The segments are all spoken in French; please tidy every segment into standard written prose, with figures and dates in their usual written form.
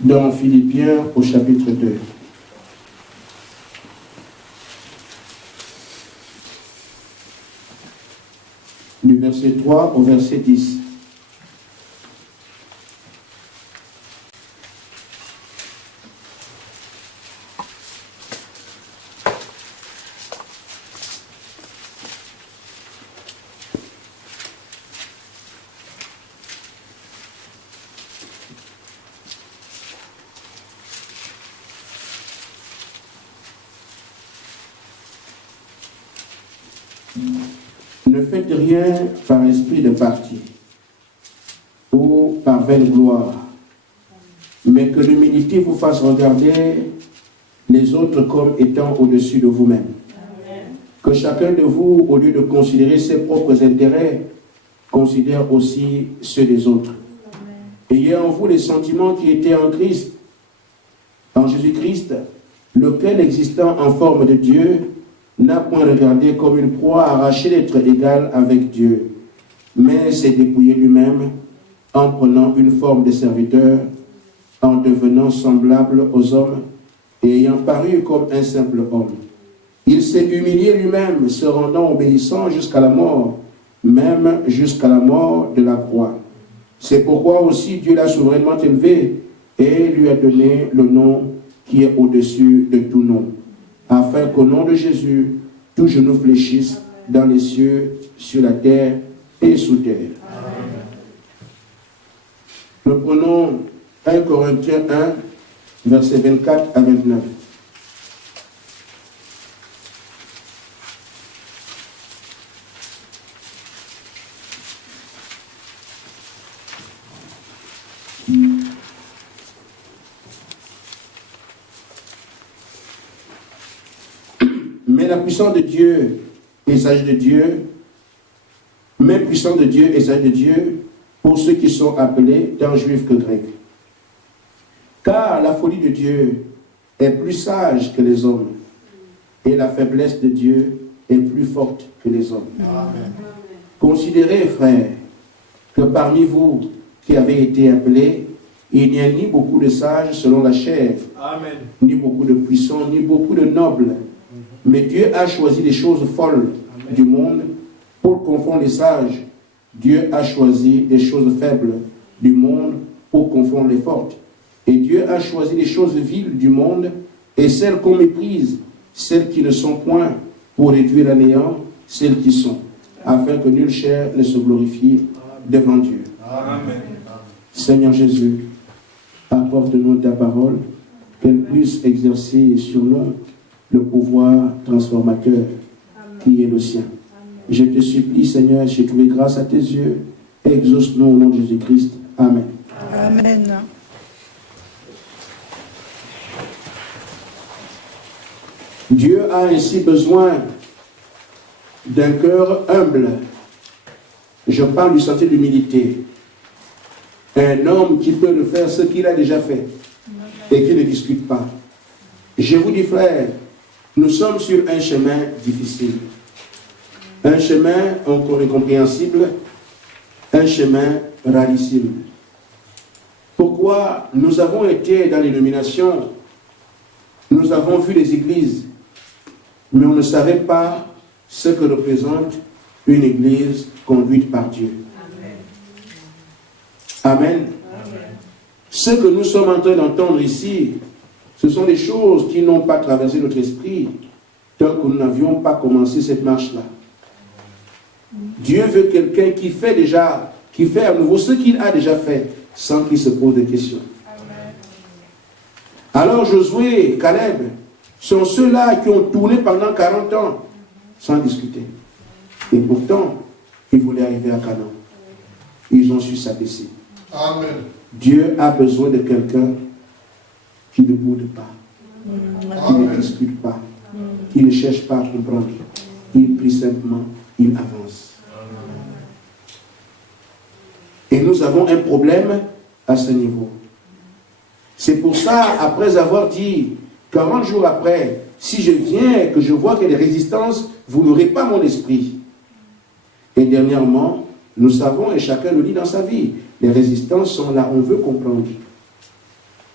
dans Philippiens au chapitre 2. Du verset 3 au verset 10. Ne faites rien par esprit de parti ou par vaine gloire, mais que l'humilité vous fasse regarder les autres comme étant au-dessus de vous-même. Que chacun de vous, au lieu de considérer ses propres intérêts, considère aussi ceux des autres. Ayez en vous les sentiments qui étaient en Christ, en Jésus-Christ, lequel, existant en forme de Dieu, n'a point regardé comme une proie arrachée d'être égal avec Dieu, mais s'est dépouillé lui-même en prenant une forme de serviteur, en devenant semblable aux hommes et ayant paru comme un simple homme. Il s'est humilié lui-même, se rendant obéissant jusqu'à la mort, même jusqu'à la mort de la croix. C'est pourquoi aussi Dieu l'a souverainement élevé et lui a donné le nom qui est au-dessus de tout nom, afin qu'au nom de Jésus, tout genou fléchisse dans les cieux, sur la terre et sous terre. Amen. Nous prenons 1 Corinthiens 1, versets 24 à 29. Mais la puissance de Dieu et sage de Dieu, mais puissance de Dieu et sage de Dieu, pour ceux qui sont appelés tant juifs que grecs. Car la folie de Dieu est plus sage que les hommes, et la faiblesse de Dieu est plus forte que les hommes. Amen. Considérez, frères, que parmi vous qui avez été appelés, il n'y a ni beaucoup de sages selon la chair, Amen, ni beaucoup de puissants, ni beaucoup de nobles. Mais Dieu a choisi les choses folles Amen du monde pour confondre les sages. Dieu a choisi les choses faibles du monde pour confondre les fortes. Et Dieu a choisi les choses viles du monde et celles qu'on méprise, celles qui ne sont point, pour réduire à néant celles qui sont, afin que nulle chair ne se glorifie devant Dieu. Amen. Seigneur Jésus, apporte-nous ta parole, qu'elle puisse exercer sur nous le pouvoir transformateur qui est le sien. Je te supplie, Seigneur, j'ai trouvé grâce à tes yeux. Exauce-nous au nom de Jésus-Christ. Amen. Amen. Dieu a ainsi besoin d'un cœur humble. Je parle du sentier d'humilité. Un homme qui peut le faire ce qu'il a déjà fait et qui ne discute pas. Je vous dis, frère, nous sommes sur un chemin difficile. Un chemin encore incompréhensible, un chemin rarissime. Pourquoi nous avons été dans l'illumination, nous avons vu les églises, mais on ne savait pas ce que représente une église conduite par Dieu. Amen. Amen. Amen. Ce que nous sommes en train d'entendre ici, ce sont des choses qui n'ont pas traversé notre esprit tant que nous n'avions pas commencé cette marche-là. Dieu veut quelqu'un qui fait déjà, qui fait à nouveau ce qu'il a déjà fait, sans qu'il se pose des questions. Amen. Alors Josué et Caleb sont ceux-là qui ont tourné pendant 40 ans sans discuter. Et pourtant, ils voulaient arriver à Canaan. Ils ont su s'abaisser. Amen. Dieu a besoin de quelqu'un qui ne boude pas, qui ne discute pas, qui ne cherche pas à comprendre. Il prie simplement, il avance. Et nous avons un problème à ce niveau. C'est pour ça, après avoir dit, 40 jours après, si je viens et que je vois qu'il y a des résistances, vous n'aurez pas mon esprit. Et dernièrement, nous savons, et chacun le dit dans sa vie, les résistances sont là, on veut comprendre.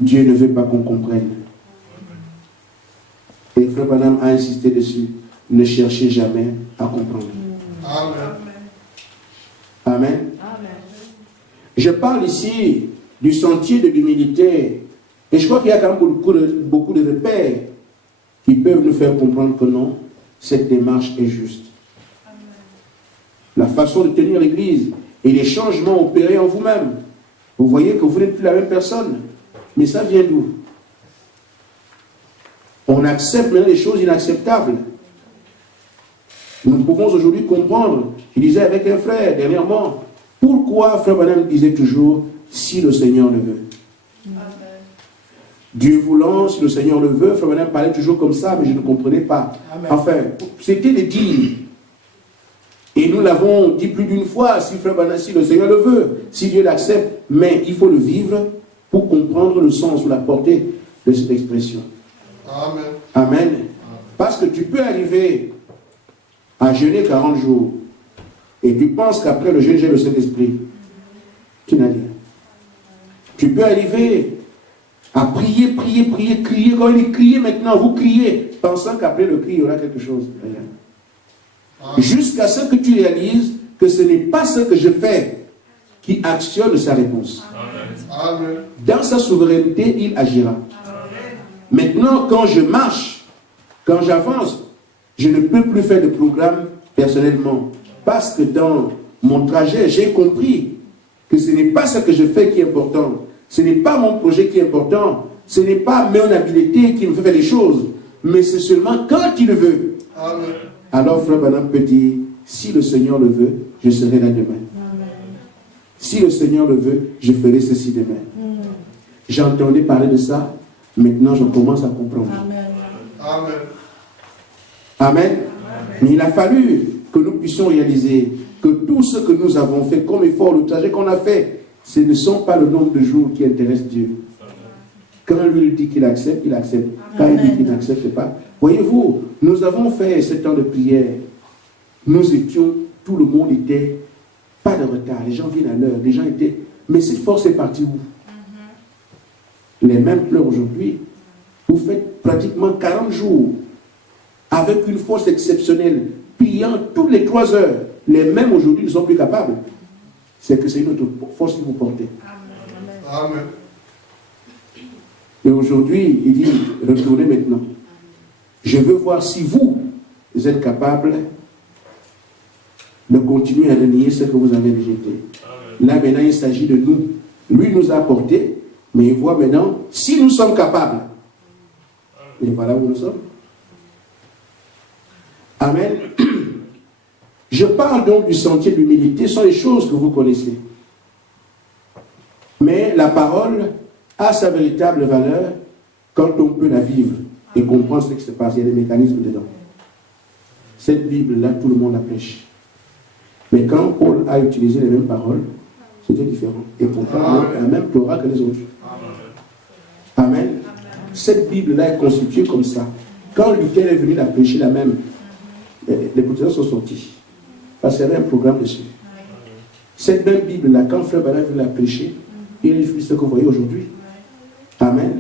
Dieu ne veut pas qu'on comprenne. Et Frère Branham a insisté dessus. Ne cherchez jamais à comprendre. Amen. Amen. Je parle ici du sentier de l'humilité. Et je crois qu'il y a quand même beaucoup de repères qui peuvent nous faire comprendre que non, cette démarche est juste. La façon de tenir l'Église et les changements opérés en vous-même. Vous voyez que vous n'êtes plus la même personne. Mais ça vient d'où? On accepte maintenant les choses inacceptables. Nous pouvons aujourd'hui comprendre, je disais avec un frère dernièrement, pourquoi Frère Branham disait toujours, si le Seigneur le veut. Dieu voulant, si le Seigneur le veut, Frère Branham parlait toujours comme ça, mais je ne comprenais pas. Amen. Enfin, c'était des dires. Et nous l'avons dit plus d'une fois, si Frère Branham, si le Seigneur le veut, si Dieu l'accepte, mais il faut le vivre pour comprendre le sens ou la portée de cette expression. Amen. Amen. Parce que tu peux arriver à jeûner 40 jours et tu penses qu'après le jeûne, j'ai le Saint-Esprit. Tu n'as rien. Tu peux arriver à prier, prier, prier, crier. Quand il est crié maintenant, vous criez, pensant qu'après le cri, il y aura quelque chose. Rien. Jusqu'à ce que tu réalises que ce n'est pas ce que je fais qui actionne sa réponse. Amen. Dans sa souveraineté, il agira. Amen. Maintenant, quand je marche, quand j'avance, je ne peux plus faire de programme personnellement. Parce que dans mon trajet, j'ai compris que ce n'est pas ce que je fais qui est important. Ce n'est pas mon projet qui est important. Ce n'est pas mon habileté qui me fait faire les choses. Mais c'est seulement quand il le veut. Amen. Alors Frère Branham peut dire, si le Seigneur le veut, je serai là demain. Amen. Si le Seigneur le veut, je ferai ceci demain. J'entendais parler de ça. Maintenant, je commence à comprendre. Amen. Amen. Amen. Amen. Mais il a fallu que nous puissions réaliser que tout ce que nous avons fait comme effort, le trajet qu'on a fait, ce ne sont pas le nombre de jours qui intéressent Dieu. Quand lui dit qu'il accepte, il accepte. Quand il dit qu'il n'accepte pas. Voyez-vous, nous avons fait 7 ans de prière. Nous étions, tout le monde était, pas de retard. Les gens viennent à l'heure. Les gens étaient, mais cette force est partie où? Les mêmes pleurent aujourd'hui. Vous faites pratiquement 40 jours avec une force exceptionnelle, priant toutes les 3 heures. Les mêmes aujourd'hui ne sont plus capables. C'est que c'est une autre force qui vous portez. Amen. Et aujourd'hui, il dit, retournez maintenant. Je veux voir si vous êtes capables de continuer à renier ce que vous avez rejeté. Là, maintenant, il s'agit de nous. Lui nous a apporté, mais il voit maintenant si nous sommes capables. Et voilà où nous sommes. Amen. Je parle donc du sentier de l'humilité. Ce sont les choses que vous connaissez. Mais la parole a sa véritable valeur quand on peut la vivre et comprendre ce qui se passe. Il y a des mécanismes dedans. Cette Bible-là, tout le monde la prêche. Mais quand Paul a utilisé les mêmes paroles, c'était différent. Et pourtant, il y a même Torah que les autres. Amen. Cette Bible-là est constituée comme ça. Quand Luther est venu la prêcher la même, les protestants sont sortis. Parce qu'il y avait un programme dessus. Cette même Bible-là, quand Frère Branham vient la prêcher, il est ce que vous voyez aujourd'hui. Amen.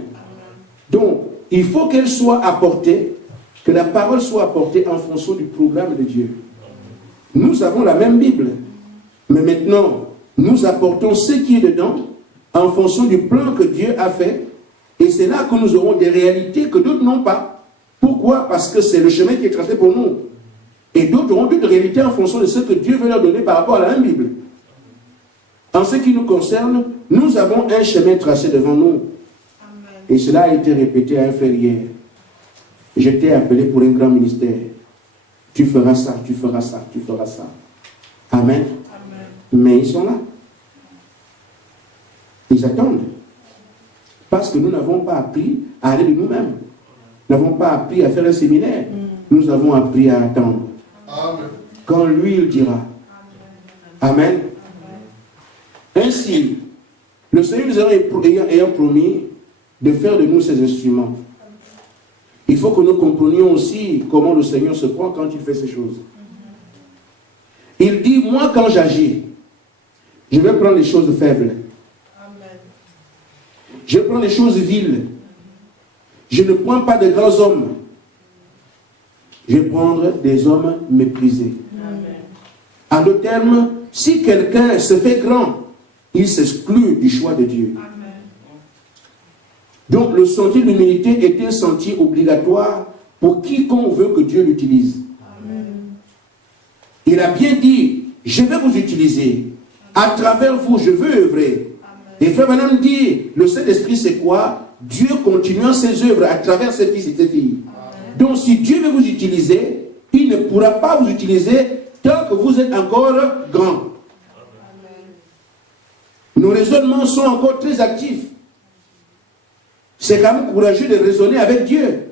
Donc, il faut qu'elle soit apportée, que la parole soit apportée en fonction du programme de Dieu. Nous avons la même Bible, mais maintenant, nous apportons ce qui est dedans en fonction du plan que Dieu a fait, et c'est là que nous aurons des réalités que d'autres n'ont pas. Pourquoi? Parce que c'est le chemin qui est tracé pour nous. Et d'autres auront d'autres réalités en fonction de ce que Dieu veut leur donner par rapport à la même Bible. En ce qui nous concerne, nous avons un chemin tracé devant nous. Amen. Et cela a été répété à un frère hier. Je t'ai appelé pour un grand ministère. Tu feras ça, tu feras ça, tu feras ça. Amen. Amen. Mais ils sont là. Ils attendent. Parce que nous n'avons pas appris à aller de nous-mêmes. Nous n'avons pas appris à faire un séminaire. Nous avons appris à attendre. Amen. Quand lui, il dira. Amen. Ainsi, le Seigneur nous ayant promis de faire de nous ses instruments. Il faut que nous comprenions aussi comment le Seigneur se prend quand il fait ces choses. Il dit, moi quand j'agis, je vais prendre les choses faibles. Je prends prends les choses viles. Je ne prends pas de grands hommes. Je vais prendre des hommes méprisés. En d'autres termes, si quelqu'un se fait grand, il s'exclut du choix de Dieu. Amen. Donc le sentier de l'humilité est un sentier obligatoire pour quiconque veut que Dieu l'utilise. Amen. Il a bien dit, je vais vous utiliser. À travers vous, je veux œuvrer. Amen. Et frère Branham dit, le Saint-Esprit c'est quoi? Dieu continuant ses œuvres à travers ses fils et ses filles. Amen. Donc si Dieu veut vous utiliser, il ne pourra pas vous utiliser tant que vous êtes encore grand. Nos raisonnements sont encore très actifs. C'est quand même courageux de raisonner avec Dieu.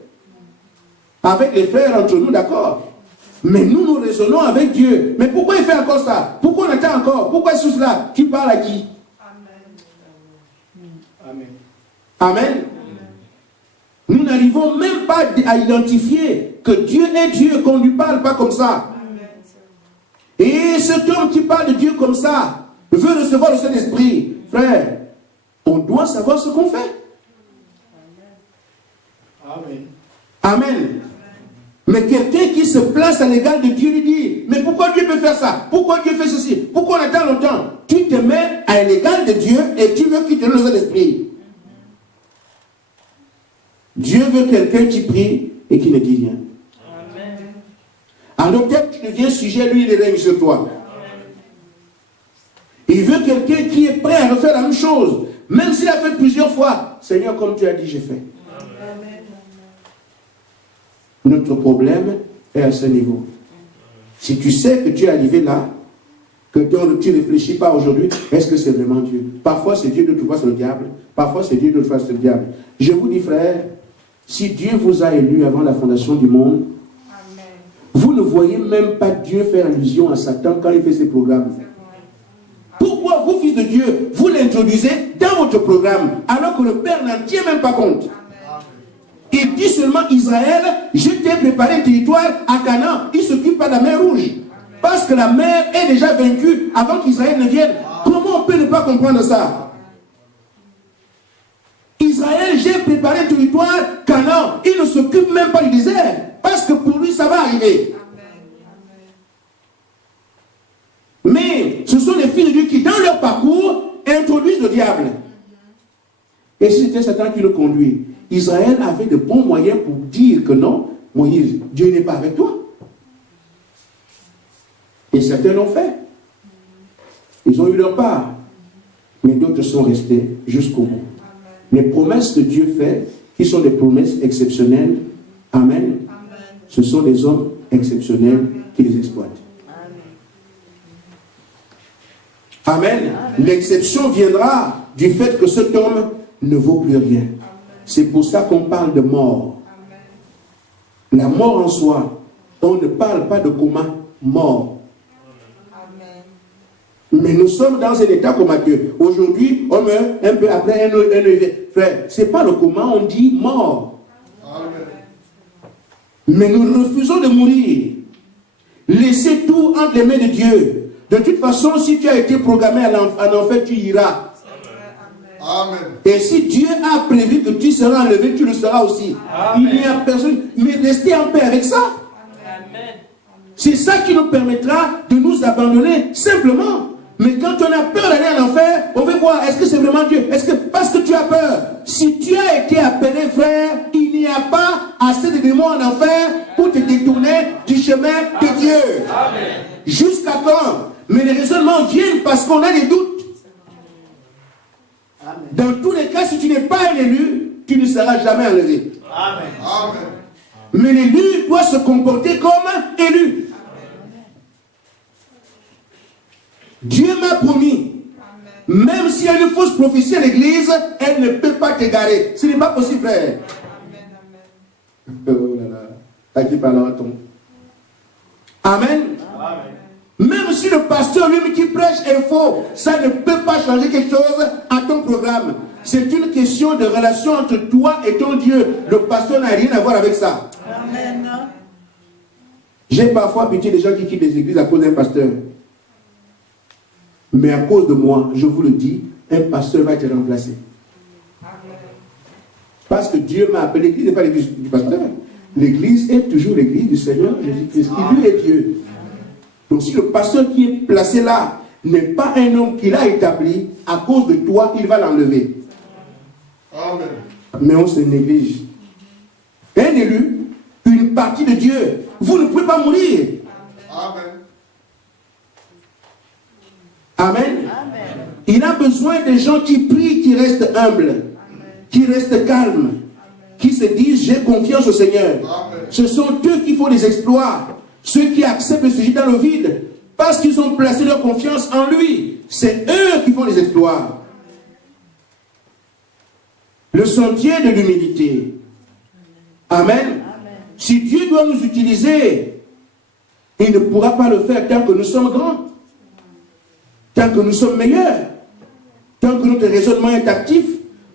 Avec les frères entre nous, d'accord. Mais nous raisonnons avec Dieu. Mais pourquoi il fait encore ça? Pourquoi on attend encore? Pourquoi est-ce cela? Tu parles à qui? Amen. Amen. Nous n'arrivons même pas à identifier que Dieu est Dieu, qu'on ne lui parle pas comme ça. Et cet homme qui parle de Dieu comme ça veut recevoir le Saint-Esprit. Frère, on doit savoir ce qu'on fait. Amen. Amen. Mais quelqu'un qui se place à l'égal de Dieu lui dit, mais pourquoi Dieu peut faire ça? Pourquoi Dieu fait ceci? Pourquoi on attend longtemps? Tu te mets à l'égal de Dieu et tu veux qu'il te donne le Saint-Esprit. Dieu veut quelqu'un qui prie et qui ne dit rien. En d'autres termes, tu deviens sujet, lui, il règne sur toi. Il veut quelqu'un qui est prêt à refaire la même chose. Même s'il a fait plusieurs fois. Seigneur, comme tu as dit, j'ai fait. Amen. Notre problème est à ce niveau. Si tu sais que tu es arrivé là, que tu ne réfléchis pas aujourd'hui, est-ce que c'est vraiment Dieu? Parfois, c'est Dieu, d'autres fois, c'est le diable. Parfois, c'est Dieu, d'autres fois, c'est le diable. Je vous dis, frère, si Dieu vous a élu avant la fondation du monde, vous ne voyez même pas Dieu faire allusion à Satan quand il fait ses programmes. Pourquoi vous, fils de Dieu, vous l'introduisez dans votre programme alors que le Père n'en tient même pas compte? Il dit seulement Israël, je t'ai préparé un territoire à Canaan. Il ne s'occupe pas de la mer Rouge. Parce que la mer est déjà vaincue avant qu'Israël ne vienne. Comment on peut ne pas comprendre ça? Israël, j'ai préparé un territoire Canaan. Il ne s'occupe même pas du désert. Parce que pour lui, ça va arriver. Mais ce sont les filles de Dieu qui, dans leur parcours, introduisent le diable. Et si c'était Satan qui le conduit, Israël avait de bons moyens pour dire que non, Moïse, Dieu n'est pas avec toi. Et certains l'ont fait. Ils ont eu leur part. Mais d'autres sont restés jusqu'au bout. Les promesses que Dieu fait, qui sont des promesses exceptionnelles, Amen. Ce sont des hommes exceptionnels qui les exploitent. Amen. L'exception viendra du fait que cet homme ne vaut plus rien. C'est pour ça qu'on parle de mort. La mort en soi, on ne parle pas de coma, mort. Mais nous sommes dans un état comateux. Aujourd'hui, on meurt un peu après un frère, ce n'est pas le coma, on dit mort. Mais nous refusons de mourir. Laissez tout entre les mains de Dieu. De toute façon, si tu as été programmé en enfer, tu iras. Amen. Et si Dieu a prévu que tu seras enlevé, tu le seras aussi. Amen. Il n'y a personne. Mais restez en paix avec ça. Amen. C'est ça qui nous permettra de nous abandonner simplement. Mais quand on a peur d'aller en enfer, on veut voir, est-ce que c'est vraiment Dieu? Est-ce que parce que tu as peur? Si tu as été appelé frère, il n'y a pas assez de démons en enfer pour te détourner du chemin de Dieu. Amen. Jusqu'à quand? Mais les raisonnements viennent parce qu'on a des doutes. Amen. Dans tous les cas, si tu n'es pas un élu, tu ne seras jamais enlevé. Amen. Amen. Mais l'élu doit se comporter comme élu. Dieu m'a promis, même s'il y a une fausse prophétie à l'église, elle ne peut pas t'égarer. Ce n'est pas possible, frère. Oh là là, à qui parlera-t-on? Amen. Amen. Même si le pasteur lui qui prêche est faux, ça ne peut pas changer quelque chose à ton programme. C'est une question de relation entre toi et ton Dieu. Le pasteur n'a rien à voir avec ça. Amen. J'ai parfois pitié des gens qui quittent les églises à cause d'un pasteur. Mais à cause de moi, je vous le dis, un pasteur va être remplacé. Parce que Dieu m'a appelé. L'église n'est pas l'église du pasteur. L'église est toujours l'église du Seigneur Jésus-Christ, qui lui est Dieu. Donc si le pasteur qui est placé là n'est pas un homme qui l'a établi, à cause de toi, il va l'enlever. Amen. Mais on se néglige. Un élu, une partie de Dieu, vous ne pouvez pas mourir. Amen. Amen. Il a besoin des gens qui prient, qui restent humbles, qui restent calmes, qui se disent j'ai confiance au Seigneur. Amen. Ce sont eux qui font des exploits, ceux qui acceptent de se jeter dans le vide parce qu'ils ont placé leur confiance en lui. C'est eux qui font les exploits. Le sentier de l'humilité. Amen. Si Dieu doit nous utiliser, il ne pourra pas le faire tant que nous sommes grands, tant que nous sommes meilleurs, tant que notre raisonnement est actif.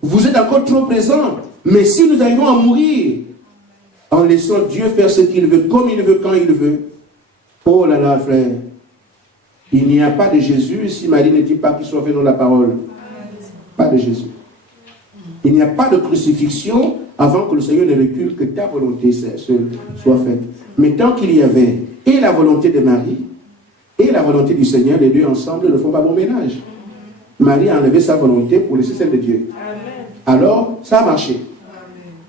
Vous êtes encore trop présents. Mais si nous arrivons à mourir en laissant Dieu faire ce qu'il veut, comme il veut, quand il veut, oh là là, frère, il n'y a pas de Jésus si Marie ne dit pas qu'il soit fait dans la parole. Pas de Jésus. Il n'y a pas de crucifixion avant que le Seigneur ne recule, que ta volonté soit faite. Mais tant qu'il y avait et la volonté de Marie et la volonté du Seigneur, les deux ensemble ne font pas bon ménage. Marie a enlevé sa volonté pour laisser celle de Dieu. Alors, ça a marché.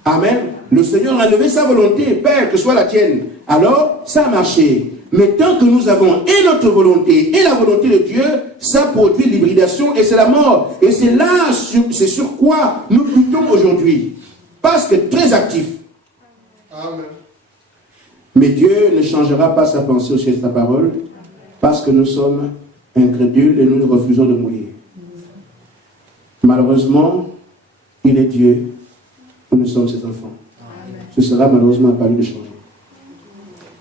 Amen. Le Seigneur a enlevé sa volonté, Père, que soit la tienne. Alors, ça a marché. Mais tant que nous avons et notre volonté et la volonté de Dieu, ça produit l'hybridation et c'est la mort. Et c'est là, c'est sur quoi nous luttons aujourd'hui. Parce que très actif. Amen. Mais Dieu ne changera pas sa pensée au sujet de sa parole parce que nous sommes incrédules et nous refusons de mourir. Malheureusement, il est Dieu. Nous sommes ses enfants. Amen. Ce sera malheureusement pas lui de changer.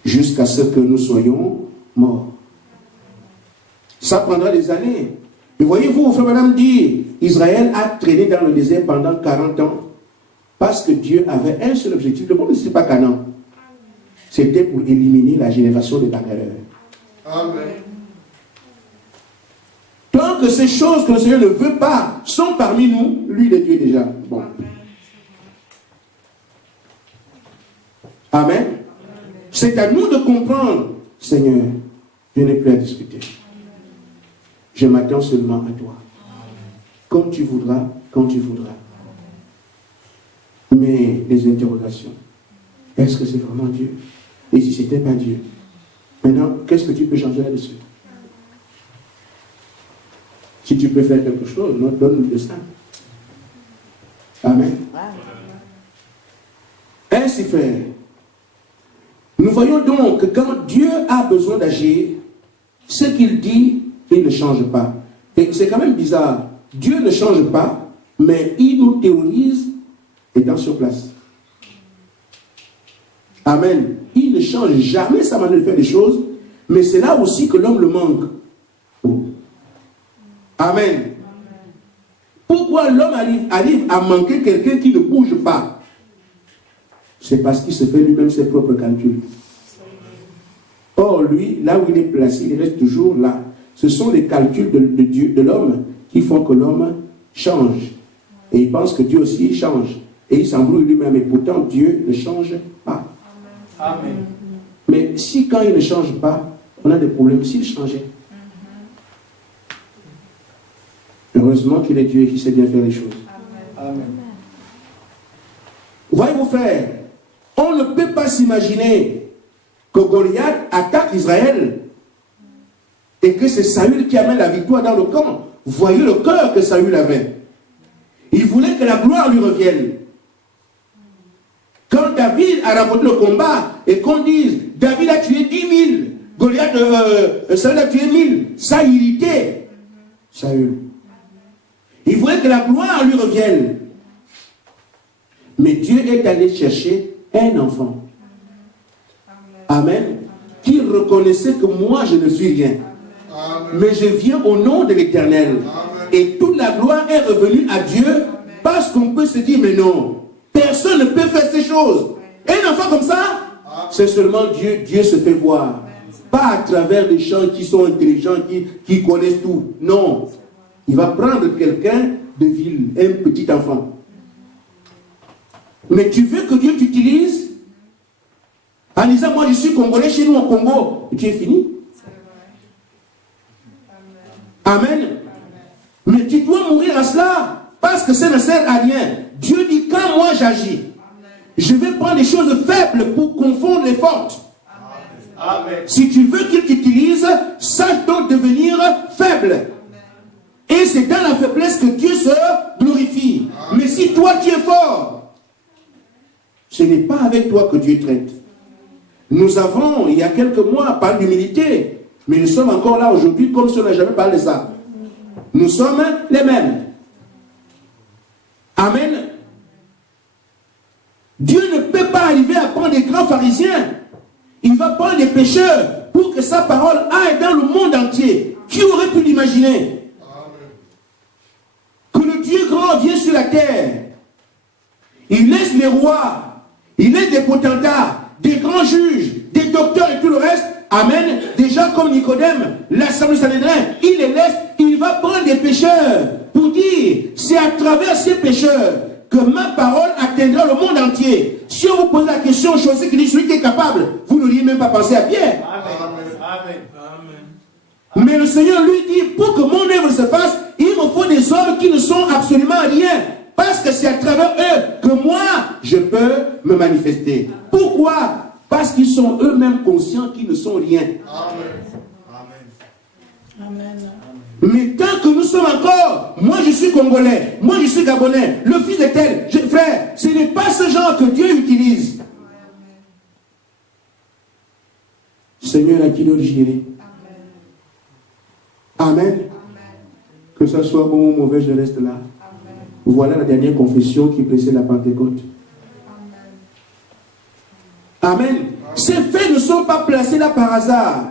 Jusqu'à ce que nous soyons morts. Ça prendra des années. Mais voyez-vous, frère madame dit, Israël a traîné dans le désert pendant 40 ans parce que Dieu avait un seul objectif. Le monde ne sait pas Canaan. C'était pour éliminer la génération des bagarreurs. Amen. Tant que ces choses que le Seigneur ne veut pas sont parmi nous, lui le Dieu déjà. Bon. Amen. C'est à nous de comprendre, Seigneur, je n'ai plus à discuter. Je m'attends seulement à toi. Comme tu voudras, quand tu voudras. Mais les interrogations. Est-ce que c'est vraiment Dieu? Et si ce n'était pas Dieu? Maintenant, qu'est-ce que tu peux changer là-dessus? Si tu peux faire quelque chose, donne-nous de ça. Amen. Ainsi frère, nous voyons donc que quand Dieu a besoin d'agir, ce qu'il dit, il ne change pas. Et c'est quand même bizarre. Dieu ne change pas, mais il nous théorise étant sur place. Amen. Il ne change jamais sa manière de faire les choses, mais c'est là aussi que l'homme le manque. Amen. Pourquoi l'homme arrive à manquer quelqu'un qui ne bouge pas? C'est parce qu'il se fait lui-même ses propres calculs. Or, lui, là où il est placé, il reste toujours là. Ce sont les calculs de Dieu, de l'homme, qui font que l'homme change. Et il pense que Dieu aussi change. Et il s'embrouille lui-même. Et pourtant, Dieu ne change pas. Amen. Mais si quand il ne change pas, on a des problèmes. S'il changeait. Heureusement qu'il est Dieu et qu'il sait bien faire les choses. Amen. Voyez-vous, frères, on ne peut pas s'imaginer que Goliath attaque Israël et que c'est Saül qui amène la victoire dans le camp. Voyez le cœur que Saül avait. Il voulait que la gloire lui revienne. Quand David a remporté le combat et qu'on dise David a tué 10 000, Saül a tué 1000, ça irritait Saül. Il voulait que la gloire lui revienne. Mais Dieu est allé chercher un enfant. Amen. Qui reconnaissait que moi je ne suis rien. Amen. Mais je viens au nom de l'Éternel. Et toute la gloire est revenue à Dieu parce qu'on peut se dire mais non, personne ne peut faire ces choses. Un enfant comme ça, c'est seulement Dieu. Dieu se fait voir. Pas à travers des gens qui sont intelligents, qui connaissent tout. Non. Il va prendre quelqu'un de vil, un petit enfant. Mais tu veux que Dieu t'utilise en disant, moi je suis congolais, chez nous au Congo, tu es fini. Amen. Mais tu dois mourir à cela, parce que ça ne sert à rien. Dieu dit, quand moi j'agis, je vais prendre les choses faibles pour confondre les fortes. Amen. Si tu veux qu'il t'utilise, sache donc devenir faible. Et c'est dans la faiblesse que Dieu se glorifie. Mais si toi tu es fort, ce n'est pas avec toi que Dieu traite. Nous avons, il y a quelques mois, parlé d'humilité, mais nous sommes encore là aujourd'hui comme si on n'a jamais parlé de ça. Nous sommes les mêmes. Amen. Dieu ne peut pas arriver à prendre des grands pharisiens. Il va prendre des pécheurs pour que sa parole aille dans le monde entier. Qui aurait pu l'imaginer? Que le Dieu grand vient sur la terre. Il laisse les rois, il laisse des potentats, des grands juges, des docteurs et tout le reste. Amen. Des gens comme Nicodème, l'Assemblée Sanhédrin, il les laisse. Il va prendre des pécheurs pour dire, c'est à travers ces pécheurs que ma parole atteindra le monde entier. Si on vous pose la question, choisissez qui dit celui qui est capable, vous n'auriez même pas pensé à Pierre. Amen. Mais le Seigneur lui dit, pour que mon œuvre se fasse, il me faut des hommes qui ne sont absolument rien. Parce que c'est à travers eux que moi, je peux me manifester. Pourquoi? Parce qu'ils sont eux-mêmes conscients qu'ils ne sont rien. Amen. Mais tant que nous sommes encore, moi je suis congolais, moi je suis gabonais, le fils de tel, frère, ce n'est pas ce genre que Dieu utilise. Seigneur, à qui d'autre j'irai? Amen. Que ce soit bon ou mauvais, je reste là. Voilà la dernière confession qui précède la Pentecôte. Amen. Ces faits ne sont pas placés là par hasard.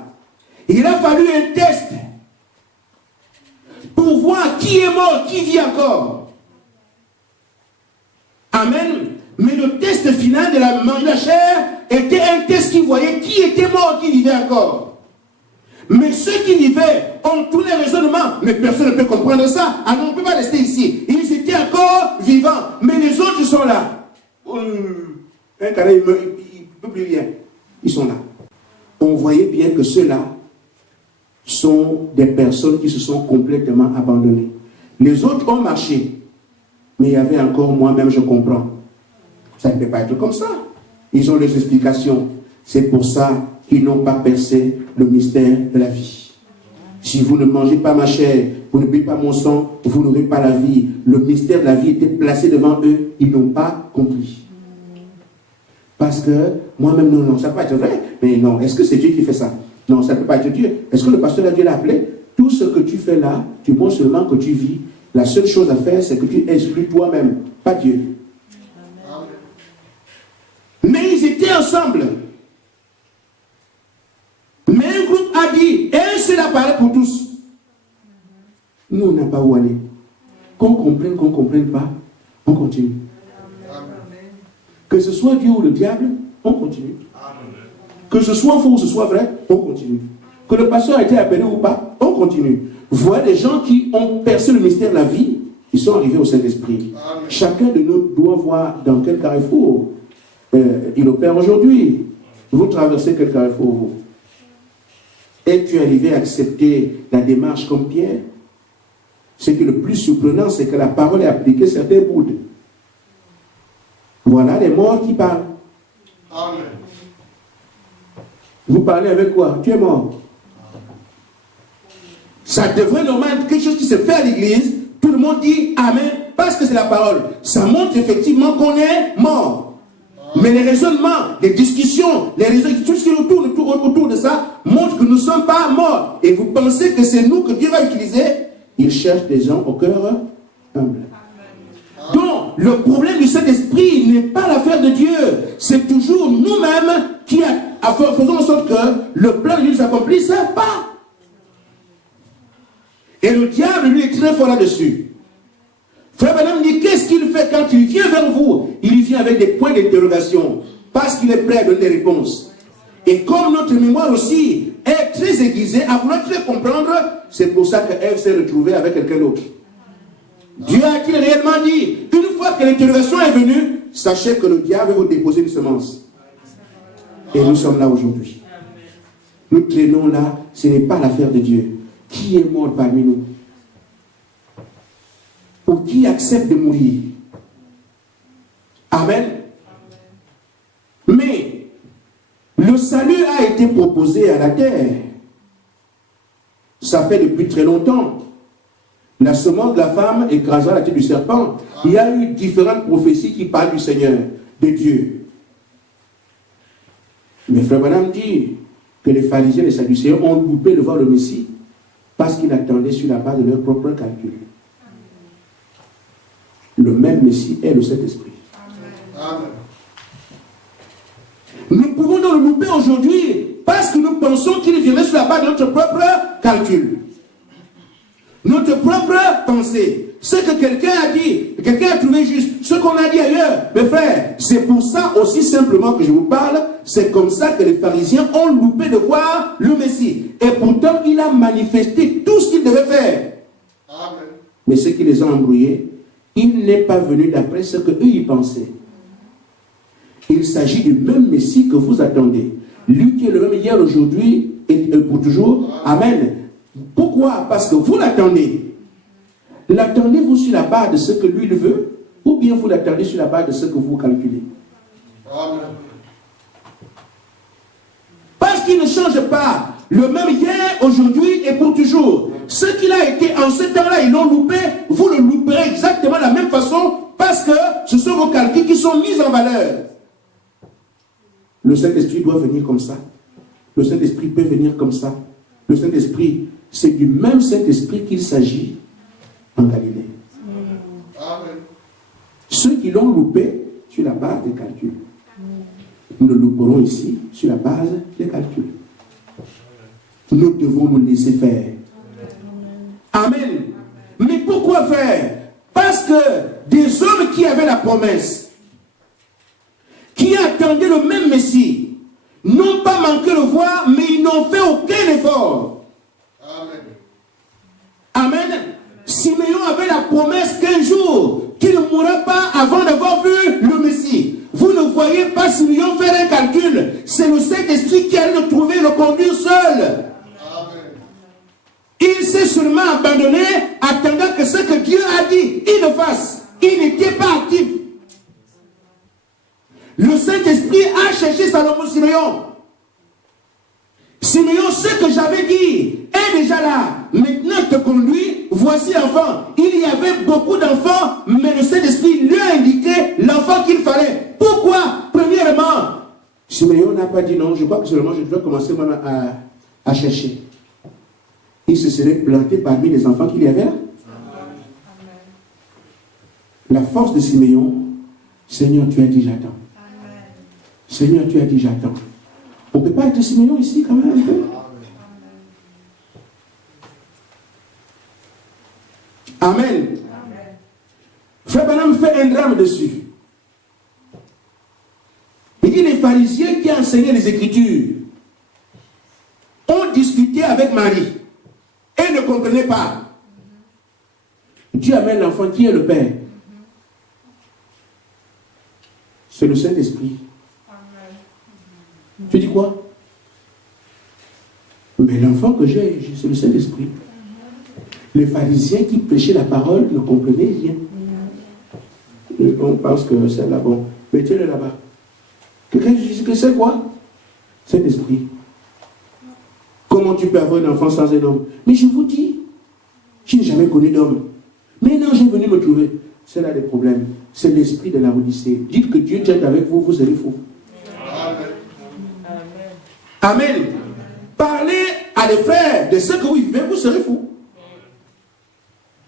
Il a fallu un test pour voir qui est mort, qui vit encore. Amen. Mais le test final de la manger la chair était un test qui voyait qui était mort, qui vivait encore. Mais ceux qui vivaient ont tous les raisonnements. Mais personne ne peut comprendre ça. Alors on ne peut pas rester ici. Ils étaient encore vivants. Mais les autres sont là. Un carré, il ne peut plus rien. Ils sont là. On voyait bien que ceux-là sont des personnes qui se sont complètement abandonnées. Les autres ont marché. Mais il y avait encore moi-même, je comprends. Ça ne peut pas être comme ça. Ils ont des explications. C'est pour ça qu'ils n'ont pas percé le mystère de la vie. Si vous ne mangez pas ma chair, vous ne buvez pas mon sang, vous n'aurez pas la vie. Le mystère de la vie était placé devant eux. Ils n'ont pas compris. Parce que moi-même, non, ça ne peut pas être vrai. Mais non, est-ce que c'est Dieu qui fait ça? Non, ça ne peut pas être Dieu. Est-ce que le pasteur de Dieu l'a appelé? Tout ce que tu fais là, tu montres seulement que tu vis. La seule chose à faire, c'est que tu exclues toi-même, pas Dieu. Amen. Mais ils étaient ensemble. Mais un groupe a dit, et c'est la parole pour tous. Nous, on n'a pas où aller. Qu'on comprenne pas, on continue. Amen. Que ce soit Dieu ou le diable, on continue. Amen. Que ce soit faux ou ce soit vrai, on continue. Que le pasteur a été appelé ou pas, on continue. Vous voyez des gens qui ont percé le mystère de la vie, ils sont arrivés au Saint-Esprit. Chacun de nous doit voir dans quel carrefour il opère aujourd'hui. Vous traversez quel carrefour, vous? Es-tu arrivé à accepter la démarche comme Pierre? Ce qui est le plus surprenant, c'est que la parole est appliquée sur certains bouts. Voilà les morts qui parlent. Amen. Vous parlez avec quoi? Tu es mort. Ça devrait normalement être quelque chose qui se fait à l'église. Tout le monde dit Amen parce que c'est la parole. Ça montre effectivement qu'on est mort. Mais les raisonnements, les discussions, les raisons, tout ce qui est autour de ça montre que nous ne sommes pas morts. Et vous pensez que c'est nous que Dieu va utiliser? Il cherche des gens au cœur humble. Donc, le problème du Saint-Esprit n'est pas l'affaire de Dieu. C'est toujours nous-mêmes qui faisons en sorte que le plan de Dieu ne s'accomplisse pas. Et le diable, lui, est très fort là-dessus. Frère Branham dit, qu'est-ce qu'il fait quand il vient vers vous? Il vient avec des points d'interrogation, parce qu'il est prêt à donner des réponses. Et comme notre mémoire aussi est très aiguisée, à vouloir très comprendre, c'est pour ça qu'Ève s'est retrouvée avec quelqu'un d'autre. Dieu a-t-il réellement dit, une fois que l'interrogation est venue, sachez que le diable va vous déposer une semence. Et nous sommes là aujourd'hui. Nous traînons là, ce n'est pas l'affaire de Dieu. Qui est mort parmi nous? Ou qui accepte de mourir? Amen. Mais le salut a été proposé à la terre. Ça fait depuis très longtemps. La semence de la femme écrasant la tête du serpent. Il y a eu différentes prophéties qui parlent du Seigneur, de Dieu. Mais Frère Branham dit que les pharisiens et les sadducéens ont loupé de voir le Messie parce qu'ils attendaient sur la base de leur propre calcul. Le même Messie est le Saint-Esprit. Amen. Nous pouvons donc le louper aujourd'hui parce que nous pensons qu'il viendrait sur la base de notre propre calcul. Notre propre pensée. Ce que quelqu'un a dit, quelqu'un a trouvé juste, ce qu'on a dit ailleurs. Mes frères, c'est pour ça aussi simplement que je vous parle, c'est comme ça que les pharisiens ont loupé de voir le Messie. Et pourtant, il a manifesté tout ce qu'il devait faire. Amen. Mais ce qui les a embrouillés, il n'est pas venu d'après ce qu'eux y pensaient. Il s'agit du même Messie que vous attendez. Lui qui est le même hier, aujourd'hui et pour toujours. Amen. Pourquoi? Parce que vous l'attendez. L'attendez-vous sur la base de ce que lui le veut, ou bien vous l'attendez sur la base de ce que vous calculez? Amen. Parce qu'il ne change pas. Le même hier, aujourd'hui et pour toujours. Ce qu'il a été en ce temps-là, ils l'ont loupé, vous le louperez exactement de la même façon, parce que ce sont vos calculs qui sont mis en valeur. Le Saint-Esprit doit venir comme ça. Le Saint-Esprit peut venir comme ça. Le Saint-Esprit, c'est du même Saint-Esprit qu'il s'agit en Galilée. Amen. Ceux qui l'ont loupé sur la base des calculs. Nous le louperons ici sur la base des calculs. Nous devons nous laisser faire. Amen. Mais pourquoi faire? Parce que des hommes qui avaient la promesse, qui attendaient le même Messie, n'ont pas manqué le voir, mais ils n'ont fait aucun effort. Amen. Amen. Siméon avait la promesse qu'un jour, qu'il ne mourra pas avant d'avoir vu le Messie. Vous ne voyez pas Siméon faire un calcul. C'est le Saint-Esprit qui allait le trouver et le conduire seul. Amen. Il s'est seulement abandonné, attendant que ce que Dieu a dit, il le fasse. Il n'était pas actif. Le Saint-Esprit a cherché Salomon Siméon. Siméon, ce que j'avais dit est déjà là. Maintenant, te conduis, voici l'enfant. Il y avait beaucoup d'enfants, mais le Saint-Esprit lui a indiqué l'enfant qu'il fallait. Pourquoi? Premièrement, Siméon n'a pas dit non, je crois que seulement je dois commencer à chercher. Il se serait planté parmi les enfants qu'il y avait là. La force de Siméon, Seigneur, tu as dit j'attends. Seigneur, tu as dit j'attends. On ne peut pas être Siméon ici quand même un peu. Amen. Frère Branham fait un drame dessus. Il dit les pharisiens qui enseignaient les Écritures ont discuté avec Marie et ne comprenaient pas. Dieu amène l'enfant qui est le Père. C'est le Saint-Esprit. Tu dis quoi? Mais l'enfant que j'ai, c'est le Saint-Esprit. Les pharisiens qui prêchaient la parole ne comprenaient rien. On pense que c'est là, bon. Mettez-le là-bas. Quelqu'un dit que c'est quoi? Saint-Esprit. Comment tu peux avoir un enfant sans un homme? Mais je vous dis, je n'ai jamais connu d'homme. Mais non, j'ai venu me trouver. C'est là le problème. C'est l'esprit de la Odyssée. Dites que Dieu est avec vous, vous serez fou. Amen. Parlez à des frères de ce que vous vivez, vous serez fou.